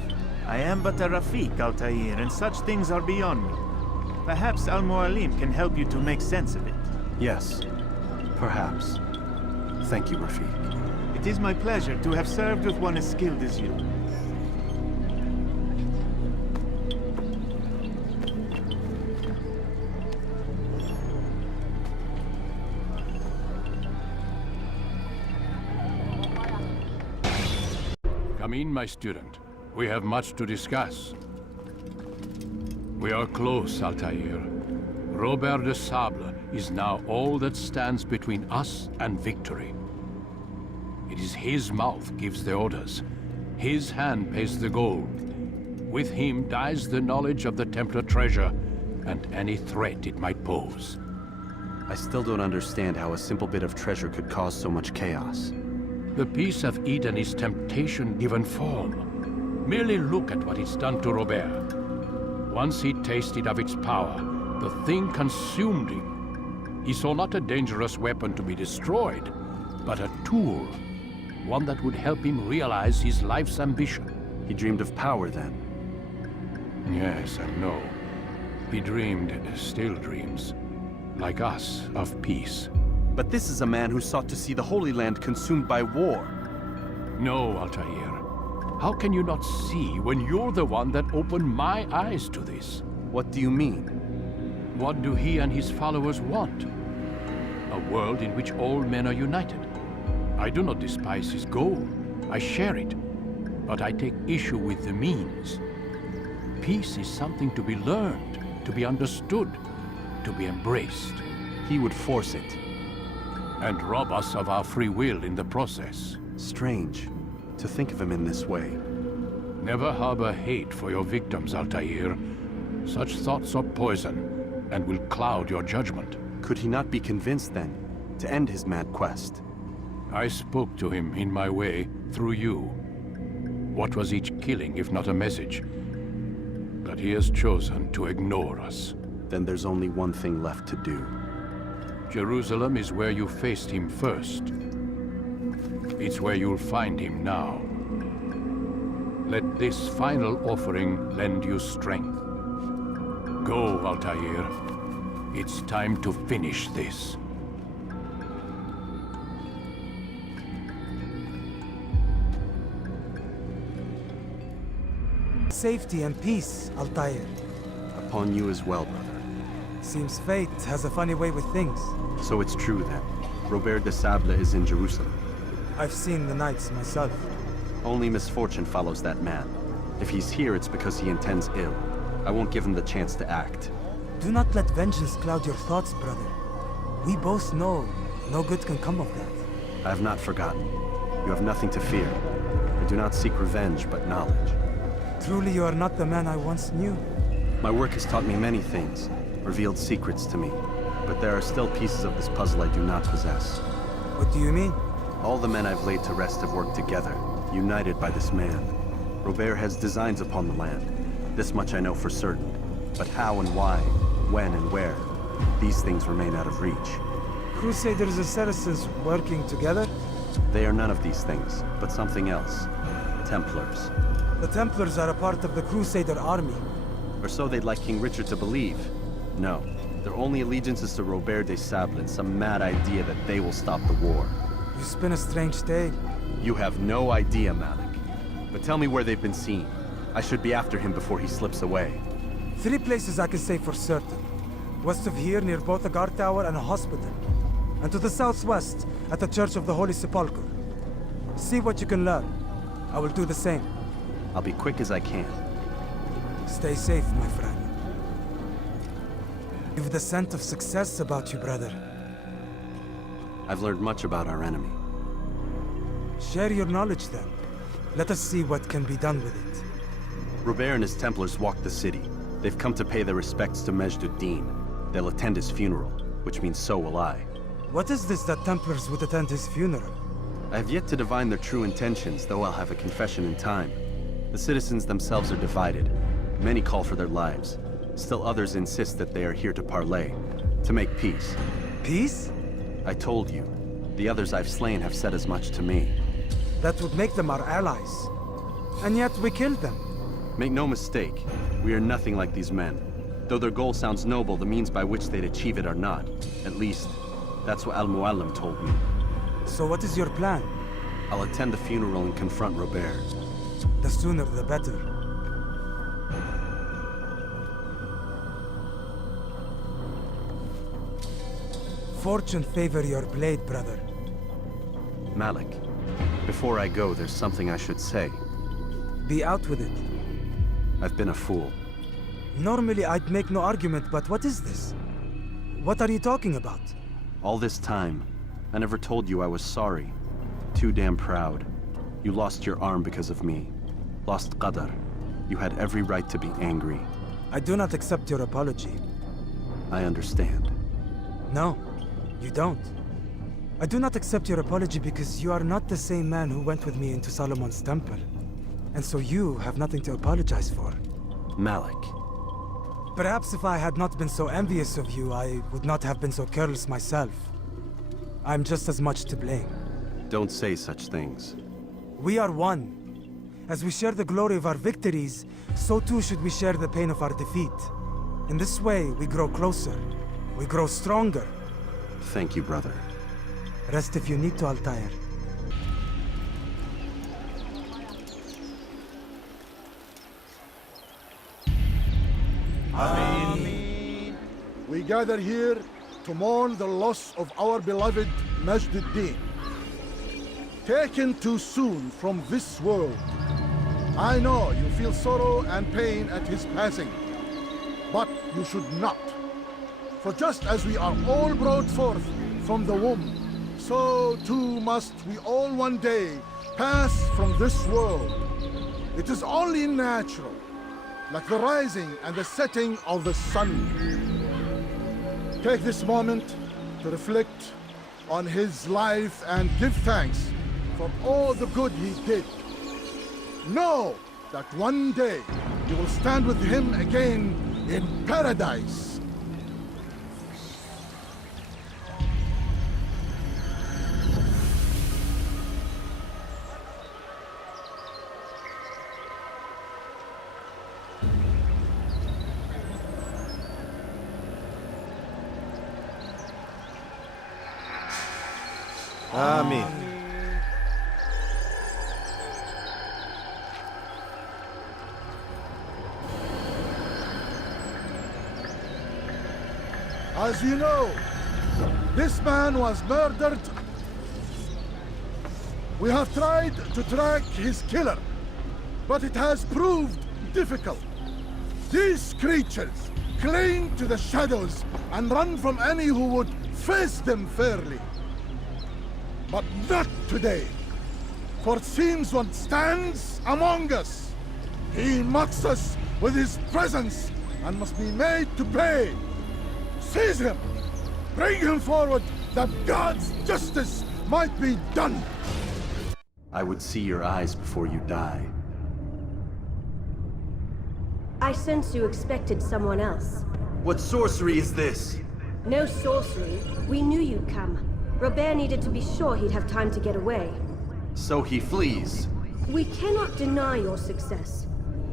I am but a Rafiq, Altair, and such things are beyond me. Perhaps Al-Mualim can help you to make sense of it. Yes, perhaps. Thank you, Rafiq. It is my pleasure to have served with one as skilled as you. Come in, my student. We have much to discuss. We are close, Altair. Robert de Sable is now all that stands between us and victory. It is his mouth gives the orders. His hand pays the gold. With him dies the knowledge of the Templar treasure and any threat it might pose. I still don't understand how a simple bit of treasure could cause so much chaos. The Peace of Eden is temptation given form. Merely look at what it's done to Robert. Once he tasted of its power, the thing consumed him. He saw not a dangerous weapon to be destroyed, but a tool. One that would help him realize his life's ambition. He dreamed of power then? Yes and no. He dreamed, still dreams. Like us, of peace. But this is a man who sought to see the Holy Land consumed by war. No, Altair. How can you not see when you're the one that opened my eyes to this? What do you mean? What do he and his followers want? A world in which all men are united. I do not despise his goal. I share it. But I take issue with the means. Peace is something to be learned, to be understood, to be embraced. He would force it. And rob us of our free will in the process. Strange to think of him in this way. Never harbor hate for your victims, Altair. Such thoughts are poison and will cloud your judgment. Could he not be convinced, then, to end his mad quest? I spoke to him in my way, through you. What was each killing if not a message? But he has chosen to ignore us. Then there's only one thing left to do. Jerusalem is where you faced him first. It's where you'll find him now. Let this final offering lend you strength. Go, Altair. It's time to finish this. Safety and peace, Altair. Upon you as well, brother. Seems fate has a funny way with things. So it's true then. Robert de Sable is in Jerusalem. I've seen the knights myself. Only misfortune follows that man. If he's here, it's because he intends ill. I won't give him the chance to act. Do not let vengeance cloud your thoughts, brother. We both know no good can come of that. I have not forgotten. You have nothing to fear. I do not seek revenge, but knowledge. Truly, you are not the man I once knew. My work has taught me many things, revealed secrets to me. But there are still pieces of this puzzle I do not possess. What do you mean? All the men I've laid to rest have worked together, united by this man. Robert has designs upon the land. This much I know for certain. But how and why, when and where, these things remain out of reach. Crusaders and Saracens working together? They are none of these things, but something else. Templars. The Templars are a part of the Crusader army. Or so they'd like King Richard to believe. No, their only allegiance is to Robert de Sable and some mad idea that they will stop the war. You spin a strange tale. You have no idea, Malik. But tell me where they've been seen. I should be after him before he slips away. 3 places I can say for certain. West of here, near both a guard tower and a hospital. And to the southwest, at the Church of the Holy Sepulchre. See what you can learn. I will do the same. I'll be quick as I can. Stay safe, my friend. You've the scent of success about you, brother. I've learned much about our enemy. Share your knowledge, then. Let us see what can be done with it. Robert and his Templars walked the city. They've come to pay their respects to Majd-ud-Din. They'll attend his funeral, which means so will I. What is this that Templars would attend his funeral? I have yet to divine their true intentions, though I'll have a confession in time. The citizens themselves are divided. Many call for their lives. Still others insist that they are here to parley, to make peace. Peace? I told you. The others I've slain have said as much to me. That would make them our allies. And yet we killed them. Make no mistake, we are nothing like these men. Though their goal sounds noble, the means by which they'd achieve it are not. At least, that's what Al-Muallim told me. So what is your plan? I'll attend the funeral and confront Robert. The sooner the better. Fortune favor your blade, brother. Malik, before I go, there's something I should say. Be out with it. I've been a fool. Normally I'd make no argument, but what is this? What are you talking about? All this time, I never told you I was sorry. Too damn proud. You lost your arm because of me. Lost Qadar. You had every right to be angry. I do not accept your apology. I understand. No, you don't. I do not accept your apology because you are not the same man who went with me into Solomon's temple. And so you have nothing to apologize for. Malik. Perhaps if I had not been so envious of you, I would not have been so careless myself. I'm just as much to blame. Don't say such things. We are one. As we share the glory of our victories, so too should we share the pain of our defeat. In this way, we grow closer. We grow stronger. Thank you, brother. Rest if you need to, Altair. Amen. We gather here to mourn the loss of our beloved Majd-ud-Din. Taken too soon from this world. I know you feel sorrow and pain at his passing, but you should not. For just as we are all brought forth from the womb, so too must we all one day pass from this world. It is only natural, like the rising and the setting of the sun. Take this moment to reflect on his life and give thanks for all the good he did. Know that one day you will stand with him again in paradise. Amen. As you know, this man was murdered. We have tried to track his killer, but it has proved difficult. These creatures cling to the shadows and run from any who would face them fairly. But not today, for it seems one stands among us. He mocks us with his presence and must be made to pay. Seize him! Bring him forward that God's justice might be done! I would see your eyes before you die. I sense you expected someone else. What sorcery is this? No sorcery. We knew you'd come. Robert needed to be sure he'd have time to get away. So he flees. We cannot deny your success.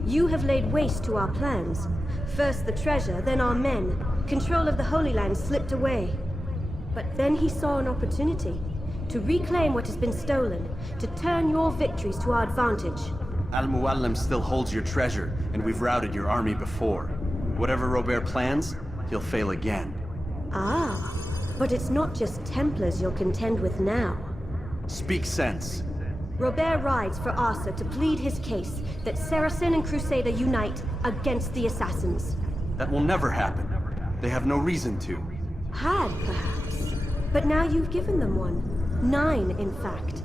You have laid waste to our plans. First the treasure, then our men. Control of the Holy Land slipped away. But then he saw an opportunity to reclaim what has been stolen, to turn your victories to our advantage. Al-Muallim still holds your treasure, and we've routed your army before. Whatever Robert plans, he'll fail again. Ah, but it's not just Templars you'll contend with now. Speak sense. Robert rides for Asa to plead his case that Saracen and Crusader unite against the Assassins. That will never happen. They have no reason to. Had, perhaps. But now you've given them one. 9, in fact.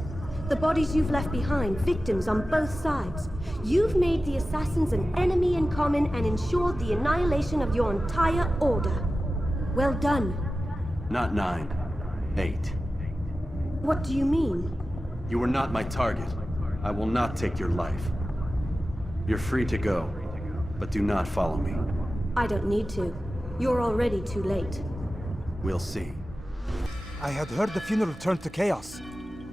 The bodies you've left behind, victims on both sides. You've made the Assassins an enemy in common and ensured the annihilation of your entire order. Well done. Not 9. 8. What do you mean? You were not my target. I will not take your life. You're free to go, but do not follow me. I don't need to. You're already too late. We'll see. I had heard the funeral turned to chaos.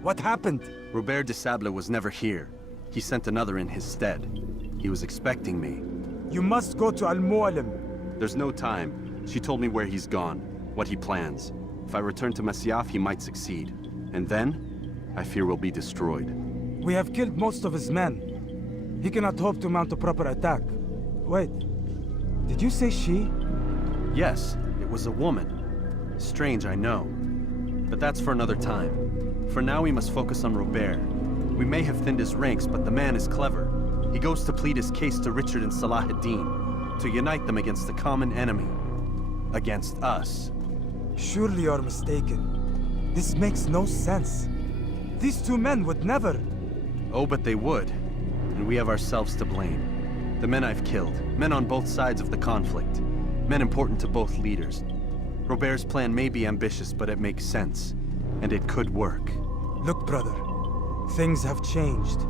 What happened? Robert de Sable was never here. He sent another in his stead. He was expecting me. You must go to Al-Muallim. There's no time. She told me where he's gone, what he plans. If I return to Masyaf, he might succeed. And then, I fear we'll be destroyed. We have killed most of his men. He cannot hope to mount a proper attack. Wait, did you say she? Yes, it was a woman. Strange, I know. But that's for another time. For now, we must focus on Robert. We may have thinned his ranks, but the man is clever. He goes to plead his case to Richard and Salah ad-Din, to unite them against the common enemy. Against us. Surely you're mistaken. This makes no sense. These two men would never... Oh, but they would. And we have ourselves to blame. The men I've killed, men on both sides of the conflict. Men important to both leaders. Robert's plan may be ambitious, but it makes sense. And it could work. Look, brother. Things have changed.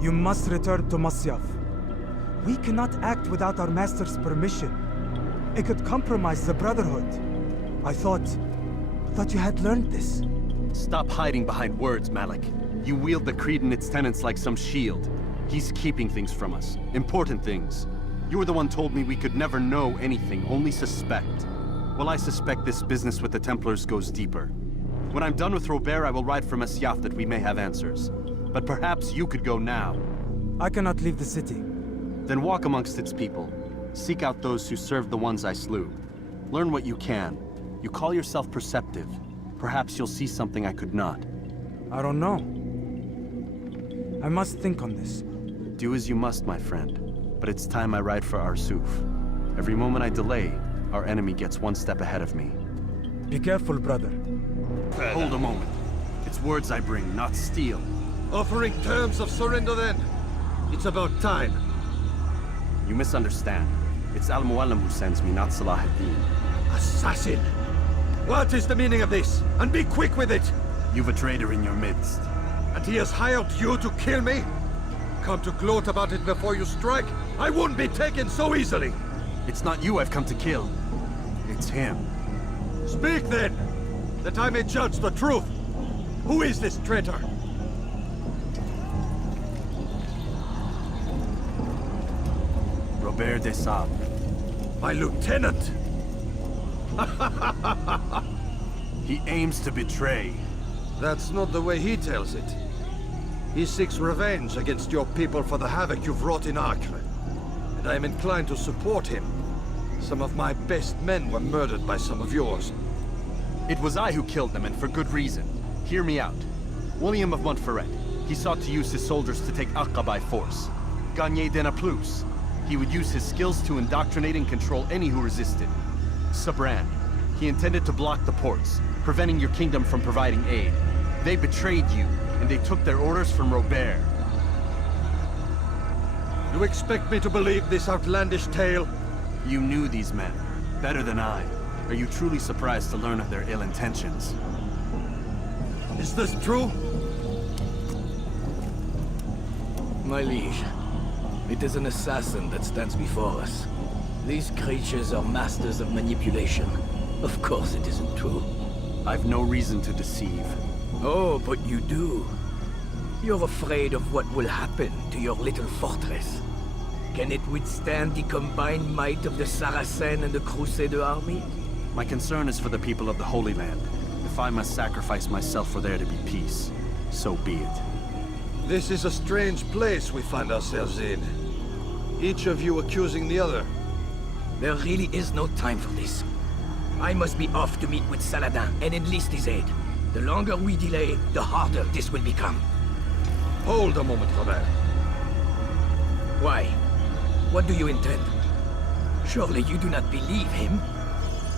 You must return to Masyaf. We cannot act without our master's permission. It could compromise the Brotherhood. I thought you had learned this. Stop hiding behind words, Malik. You wield the creed and its tenets like some shield. He's keeping things from us. Important things. You were the one told me we could never know anything, only suspect. Well, I suspect this business with the Templars goes deeper. When I'm done with Robert, I will ride for Masyaf that we may have answers. But perhaps you could go now. I cannot leave the city. Then walk amongst its people. Seek out those who served the ones I slew. Learn what you can. You call yourself perceptive. Perhaps you'll see something I could not. I don't know. I must think on this. Do as you must, my friend. But it's time I ride for Arsuf. Every moment I delay, our enemy gets one step ahead of me. Be careful, brother. Hold a moment. It's words I bring, not steel. Offering terms of surrender then. It's about time. You misunderstand. It's Al-Mualim who sends me, not Salah ad-Din. Assassin! What is the meaning of this? And be quick with it! You've a traitor in your midst. And he has hired you to kill me? Come to gloat about it before you strike? I won't be taken so easily! It's not you I've come to kill. It's him. Speak then, that I may judge the truth. Who is this traitor? Robert de Sable. My lieutenant! He aims to betray. That's not the way he tells it. He seeks revenge against your people for the havoc you've wrought in Acre. And I am inclined to support him. Some of my best men were murdered by some of yours. It was I who killed them, and for good reason. Hear me out. William of Montferrat. He sought to use his soldiers to take Acre by force. Gagné de Naplouse. He would use his skills to indoctrinate and control any who resisted. Sabran. He intended to block the ports, preventing your kingdom from providing aid. They betrayed you, and they took their orders from Robert. You expect me to believe this outlandish tale? You knew these men, better than I. Are you truly surprised to learn of their ill intentions? Is this true? My liege, it is an assassin that stands before us. These creatures are masters of manipulation. Of course it isn't true. I've no reason to deceive. Oh, but you do. You're afraid of what will happen to your little fortress. Can it withstand the combined might of the Saracen and the Crusader army? My concern is for the people of the Holy Land. If I must sacrifice myself for there to be peace, so be it. This is a strange place we find ourselves in. Each of you accusing the other. There really is no time for this. I must be off to meet with Saladin and enlist his aid. The longer we delay, the harder this will become. Hold a moment, Robert. Why? What do you intend? Surely you do not believe him?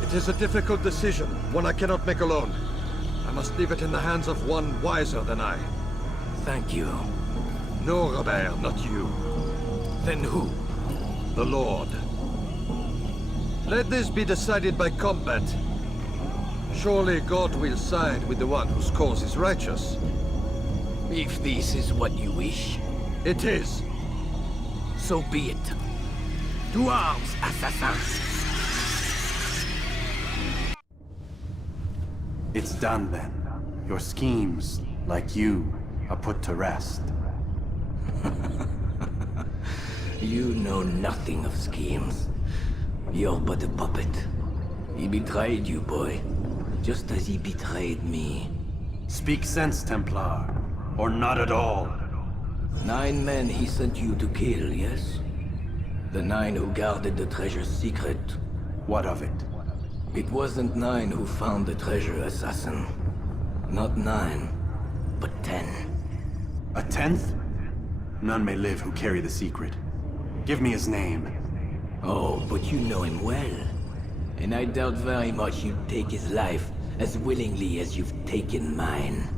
It is a difficult decision, one I cannot make alone. I must leave it in the hands of one wiser than I. Thank you. No, Robert, not you. Then who? The Lord. Let this be decided by combat. Surely God will side with the one whose cause is righteous. If this is what you wish. It is. So be it. To arms, assassins! It's done then. Your schemes, like you, are put to rest. You know nothing of schemes. You're but a puppet. He betrayed you, boy. Just as he betrayed me. Speak sense, Templar. Or not at all. 9 men he sent you to kill, yes? The 9 who guarded the treasure's secret. What of it? It wasn't 9 who found the treasure, assassin. Not 9, but 10. A 10th? None may live who carry the secret. Give me his name. Oh, but you know him well. And I doubt very much you'd take his life as willingly as you've taken mine.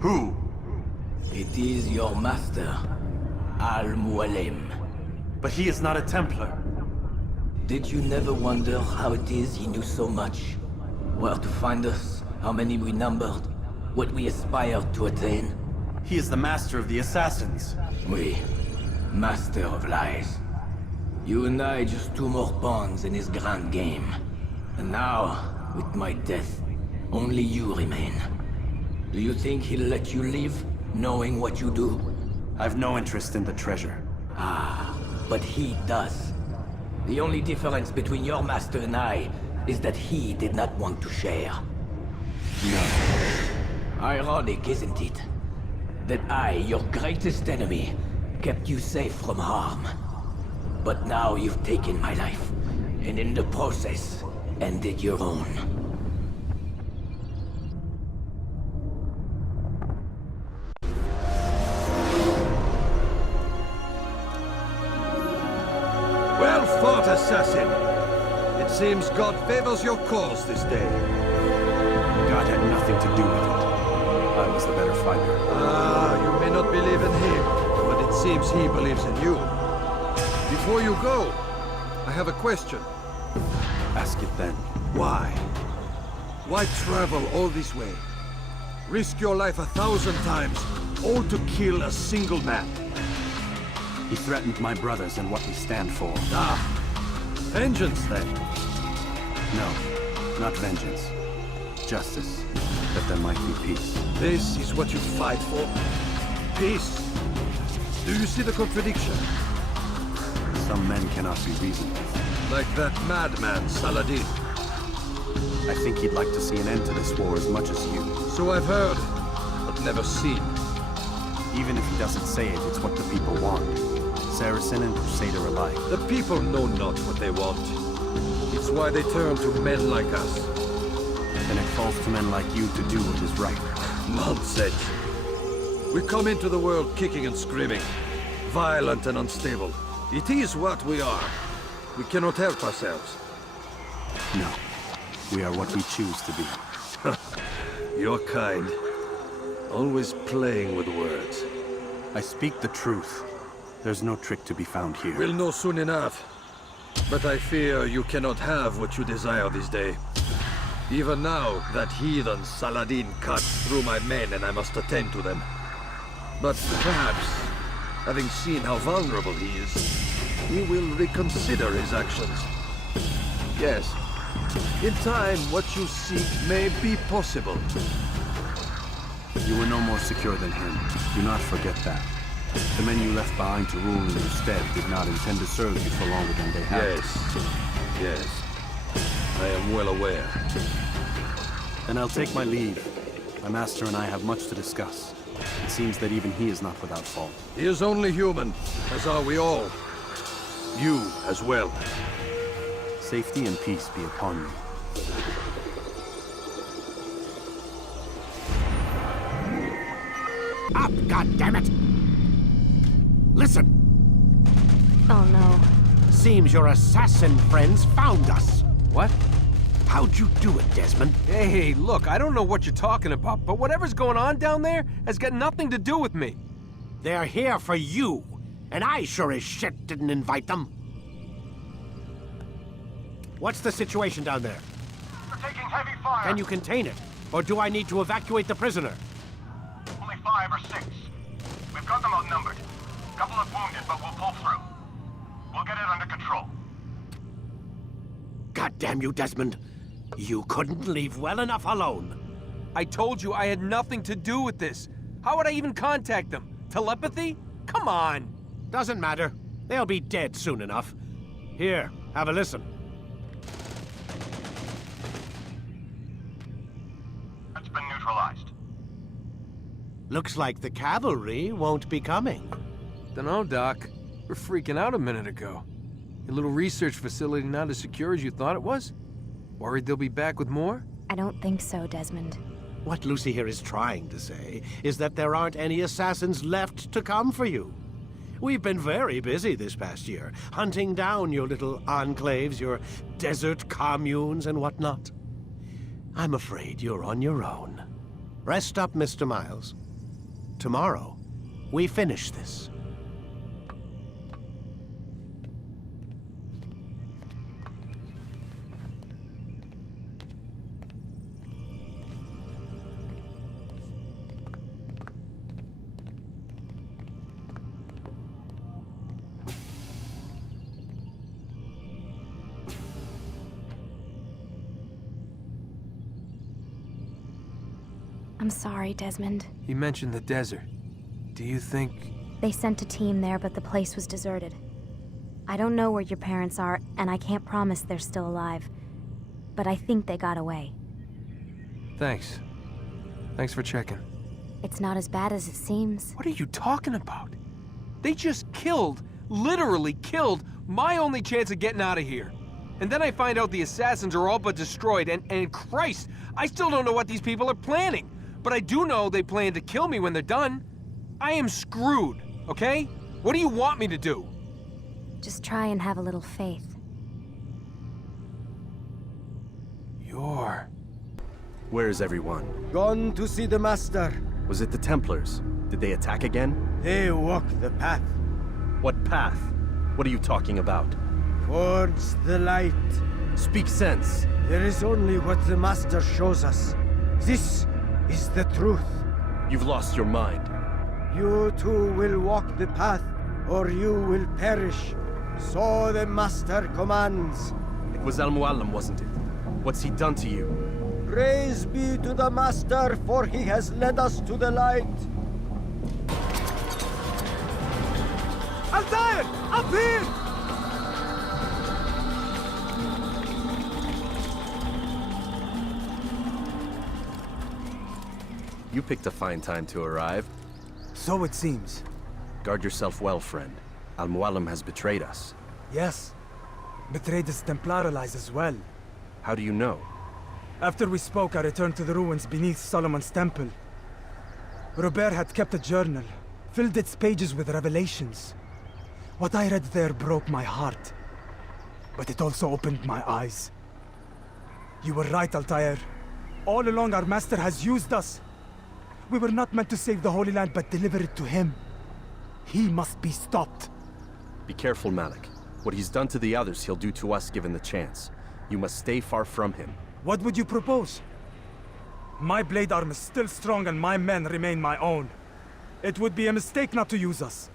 Who? It is your master, Al-Mualim. But he is not a Templar. Did you never wonder how it is he knew so much? Where to find us, how many we numbered, what we aspired to attain? He is the master of the assassins. Oui, master of lies. You and I just 2 more pawns in his grand game. And now, with my death, only you remain. Do you think he'll let you live, knowing what you do? I've no interest in the treasure. Ah, but he does. The only difference between your master and I is that he did not want to share. No. Ironic, isn't it? That I, your greatest enemy, kept you safe from harm. But now you've taken my life, and in the process, and dig your own. Well fought, assassin. It seems God favors your cause this day. God had nothing to do with it. I was the better fighter. Ah, you may not believe in him, but it seems he believes in you. Before you go, I have a question. Ask it then. Why? Why travel all this way? Risk your life 1,000 times, all to kill a single man. He threatened my brothers and what we stand for. Ah, vengeance then? No, not vengeance. Justice, that there might be peace. This is what you fight for? Peace? Do you see the contradiction? Some men cannot be reasoned with. Like that madman, Saladin. I think he'd like to see an end to this war as much as you. So I've heard, but never seen. Even if he doesn't say it, it's what the people want. Saracen and Crusader alike. The people know not what they want. It's why they turn to men like us. Then it falls to men like you to do what is right. Nonsense. We come into the world kicking and screaming, violent and unstable. It is what we are. We cannot help ourselves. No. We are what we choose to be. Your kind. Always playing with words. I speak the truth. There's no trick to be found here. We'll know soon enough. But I fear you cannot have what you desire this day. Even now, that heathen Saladin cuts through my men and I must attend to them. But perhaps, having seen how vulnerable he is, he will reconsider his actions. Yes, in time, what you seek may be possible. You were no more secure than him. Do not forget that. The men you left behind to rule in your stead did not intend to serve you for longer than they had. Yes. I am well aware. Then I'll take my leave. My master and I have much to discuss. It seems that even he is not without fault. He is only human, as are we all. You as well. Safety and peace be upon you. Up, goddammit! Listen! Oh no. Seems your assassin friends found us. What? How'd you do it, Desmond? Hey, look, I don't know what you're talking about, but whatever's going on down there has got nothing to do with me. They're here for you, and I sure as shit didn't invite them. What's the situation down there? We're taking heavy fire. Can you contain it? Or do I need to evacuate the prisoner? Only 5 or 6. We've got them outnumbered. Couple of wounded, but we'll pull through. We'll get it under control. God damn you, Desmond. You couldn't leave well enough alone. I told you I had nothing to do with this. How would I even contact them? Telepathy? Come on. Doesn't matter. They'll be dead soon enough. Here, have a listen. It's been neutralized. Looks like the cavalry won't be coming. Dunno, Doc. We're freaking out a minute ago. Your little research facility not as secure as you thought it was? Worried they'll be back with more? I don't think so, Desmond. What Lucy here is trying to say is that there aren't any assassins left to come for you. We've been very busy this past year, hunting down your little enclaves, your desert communes and whatnot. I'm afraid you're on your own. Rest up, Mr. Miles. Tomorrow, we finish this. I'm sorry, Desmond. You mentioned the desert. Do you think... They sent a team there, but the place was deserted. I don't know where your parents are, and I can't promise they're still alive. But I think they got away. Thanks. Thanks for checking. It's not as bad as it seems. What are you talking about? They just killed, literally killed, my only chance of getting out of here. And then I find out the assassins are all but destroyed, and Christ, I still don't know what these people are planning. But I do know they plan to kill me when they're done. I am screwed, okay? What do you want me to do? Just try and have a little faith. Where is everyone? Gone to see the Master. Was it the Templars? Did they attack again? They walk the path. What path? What are you talking about? Towards the light. Speak sense. There is only what the Master shows us. This is the truth. You've lost your mind. You too will walk the path, or you will perish. So the Master commands. It was Al-Mualim, wasn't it? What's he done to you? Praise be to the Master, for he has led us to the light. Altair! Up here! You picked a fine time to arrive. So it seems. Guard yourself well, friend. Al-Mualim has betrayed us. Yes. Betrayed his Templar allies as well. How do you know? After we spoke, I returned to the ruins beneath Solomon's temple. Robert had kept a journal, filled its pages with revelations. What I read there broke my heart. But it also opened my eyes. You were right, Altair. All along our master has used us. We were not meant to save the Holy Land, but deliver it to him. He must be stopped. Be careful, Malik. What he's done to the others, he'll do to us given the chance. You must stay far from him. What would you propose? My blade arm is still strong and my men remain my own. It would be a mistake not to use us.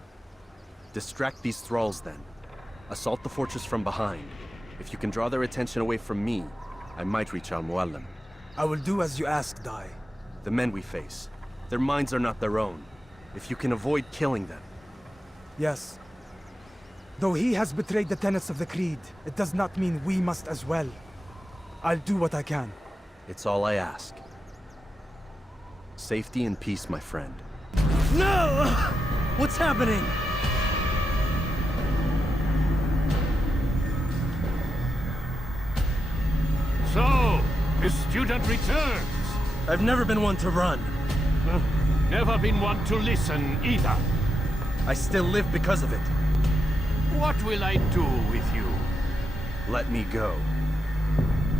Distract these thralls, then. Assault the fortress from behind. If you can draw their attention away from me, I might reach Al-Mualim. I will do as you ask, Dai. The men we face, their minds are not their own. If you can avoid killing them. Yes. Though he has betrayed the tenets of the Creed, it does not mean we must as well. I'll do what I can. It's all I ask. Safety and peace, my friend. No! What's happening? So, the student returns. I've never been one to run. Never been one to listen, either. I still live because of it. What will I do with you? Let me go.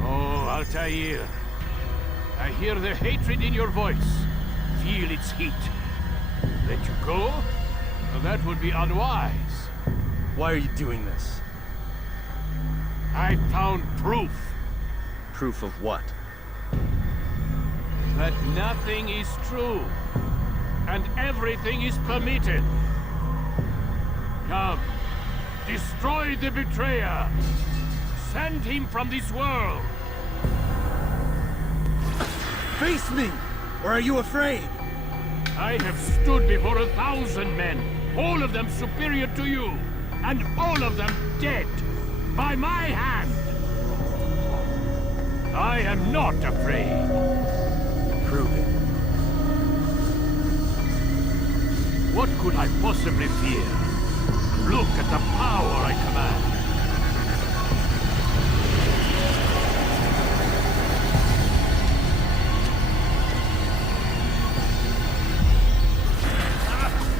Oh, Altair. I hear the hatred in your voice. Feel its heat. Let you go? That would be unwise. Why are you doing this? I found proof. Proof of what? That nothing is true. And everything is permitted. Come. Destroy the betrayer. Send him from this world. Face me! Or are you afraid? I have stood before 1,000 men, all of them superior to you, and all of them dead, by my hand. I am not afraid. Prove it. What could I possibly fear? Look at the power I command.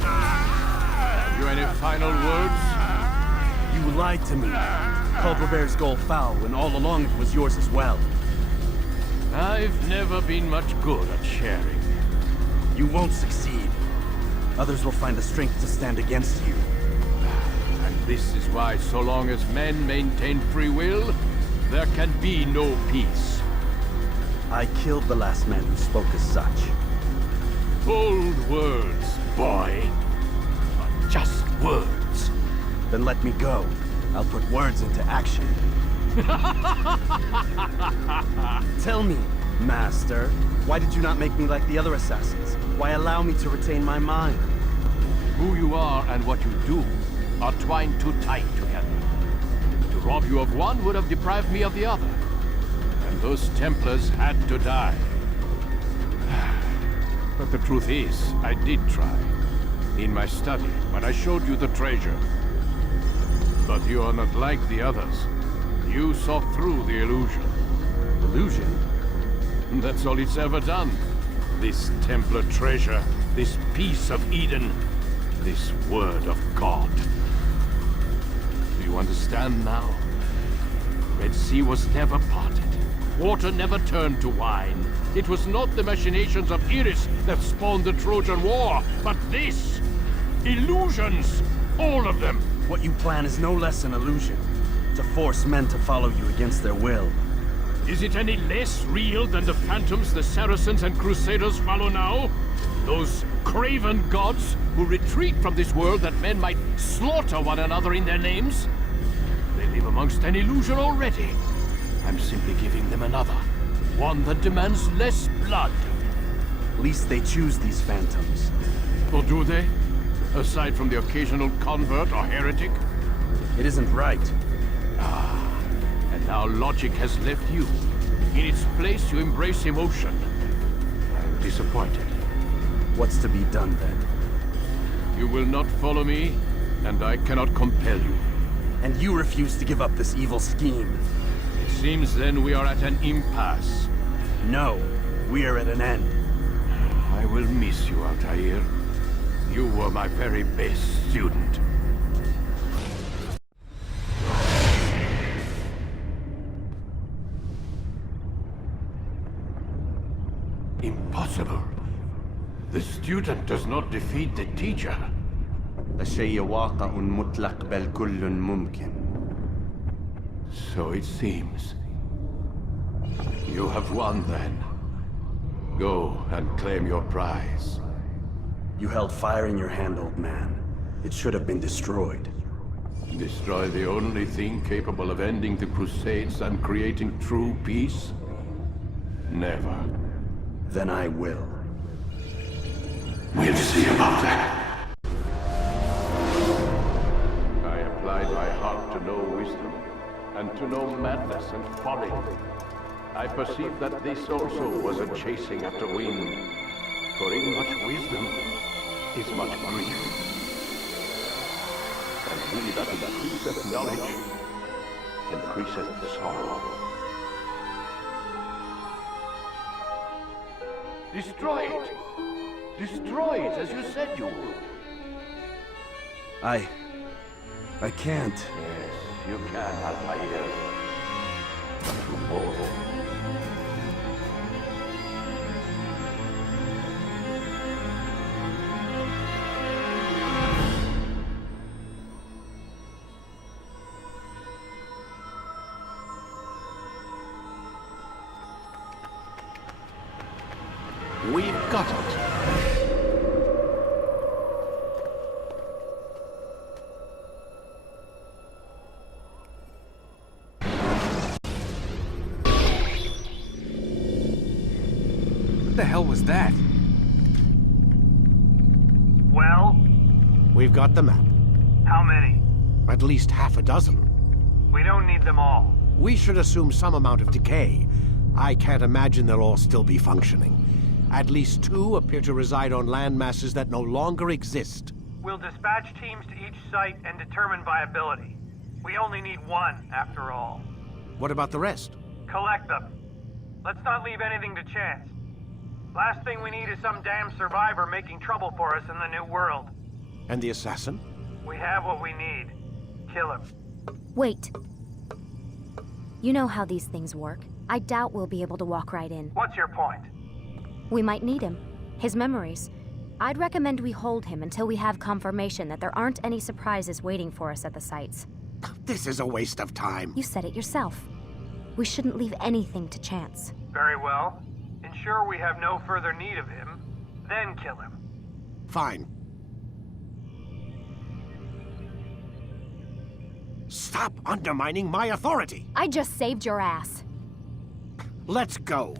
Have you any final words? You lied to me. Called Robert's goal foul, when all along it was yours as well. I've never been much good at sharing. You won't succeed. Others will find the strength to stand against you. And this is why, so long as men maintain free will, there can be no peace. I killed the last man who spoke as such. Bold words, boy. But just words. Then let me go. I'll put words into action. Tell me, Master, why did you not make me like the other assassins? Why allow me to retain my mind? Who you are and what you do are twined too tight together. To rob you of one would have deprived me of the other. And those Templars had to die. But the truth is, I did try. In my study, when I showed you the treasure. But you are not like the others. You saw through the illusion. Illusion? That's all it's ever done. This Templar treasure, this piece of Eden, this word of God. Do you understand now? Red Sea was never parted. Water never turned to wine. It was not the machinations of Iris that spawned the Trojan War, but this! Illusions! All of them! What you plan is no less an illusion. To force men to follow you against their will. Is it any less real than the phantoms the Saracens and Crusaders follow now? Those craven gods who retreat from this world that men might slaughter one another in their names? They live amongst an illusion already. I'm simply giving them another. One that demands less blood. At least they choose these phantoms. Or do they? Aside from the occasional convert or heretic? It isn't right. And now logic has left you. In its place, you embrace emotion. I'm disappointed. What's to be done then? You will not follow me, and I cannot compel you. And you refuse to give up this evil scheme. It seems then we are at an impasse. No, we are at an end. I will miss you, Altair. You were my very best student. Impossible. The student does not defeat the teacher. الشيء واقع مطلق بل كل ممكن. So it seems. You have won then. Go and claim your prize. You held fire in your hand, old man. It should have been destroyed. Destroy the only thing capable of ending the Crusades and creating true peace? Never. Then I will. We'll see about that. I applied my heart to know wisdom, and to know madness and folly. I perceived that this also was a chasing after wind. For in much wisdom is much grief. And he that increaseth knowledge increaseth sorrow. Destroy it! Destroy it as you said you would. I can't. Yes, you can, Altair. But tomorrow. We've got it. What the hell was that? Well? We've got the map. How many? At least half a dozen. We don't need them all. We should assume some amount of decay. I can't imagine they'll all still be functioning. At least 2 appear to reside on land masses that no longer exist. We'll dispatch teams to each site and determine viability. We only need 1, after all. What about the rest? Collect them. Let's not leave anything to chance. Last thing we need is some damn survivor making trouble for us in the new world. And the assassin? We have what we need. Kill him. Wait. You know how these things work. I doubt we'll be able to walk right in. What's your point? We might need him. His memories. I'd recommend we hold him until we have confirmation that there aren't any surprises waiting for us at the sites. This is a waste of time. You said it yourself. We shouldn't leave anything to chance. Very well. Ensure we have no further need of him, then kill him. Fine. Stop undermining my authority! I just saved your ass. Let's go.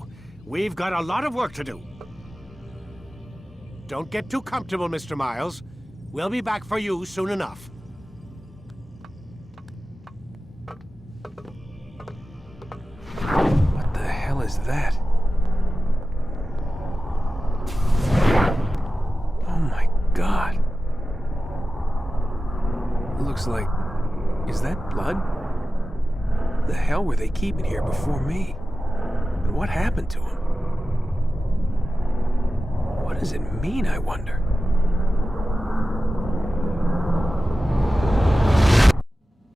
We've got a lot of work to do. Don't get too comfortable, Mr. Miles. We'll be back for you soon enough. What the hell is that? Oh my God. It looks like... Is that blood? The hell were they keeping here before me? And what happened to him? What does it mean, I wonder?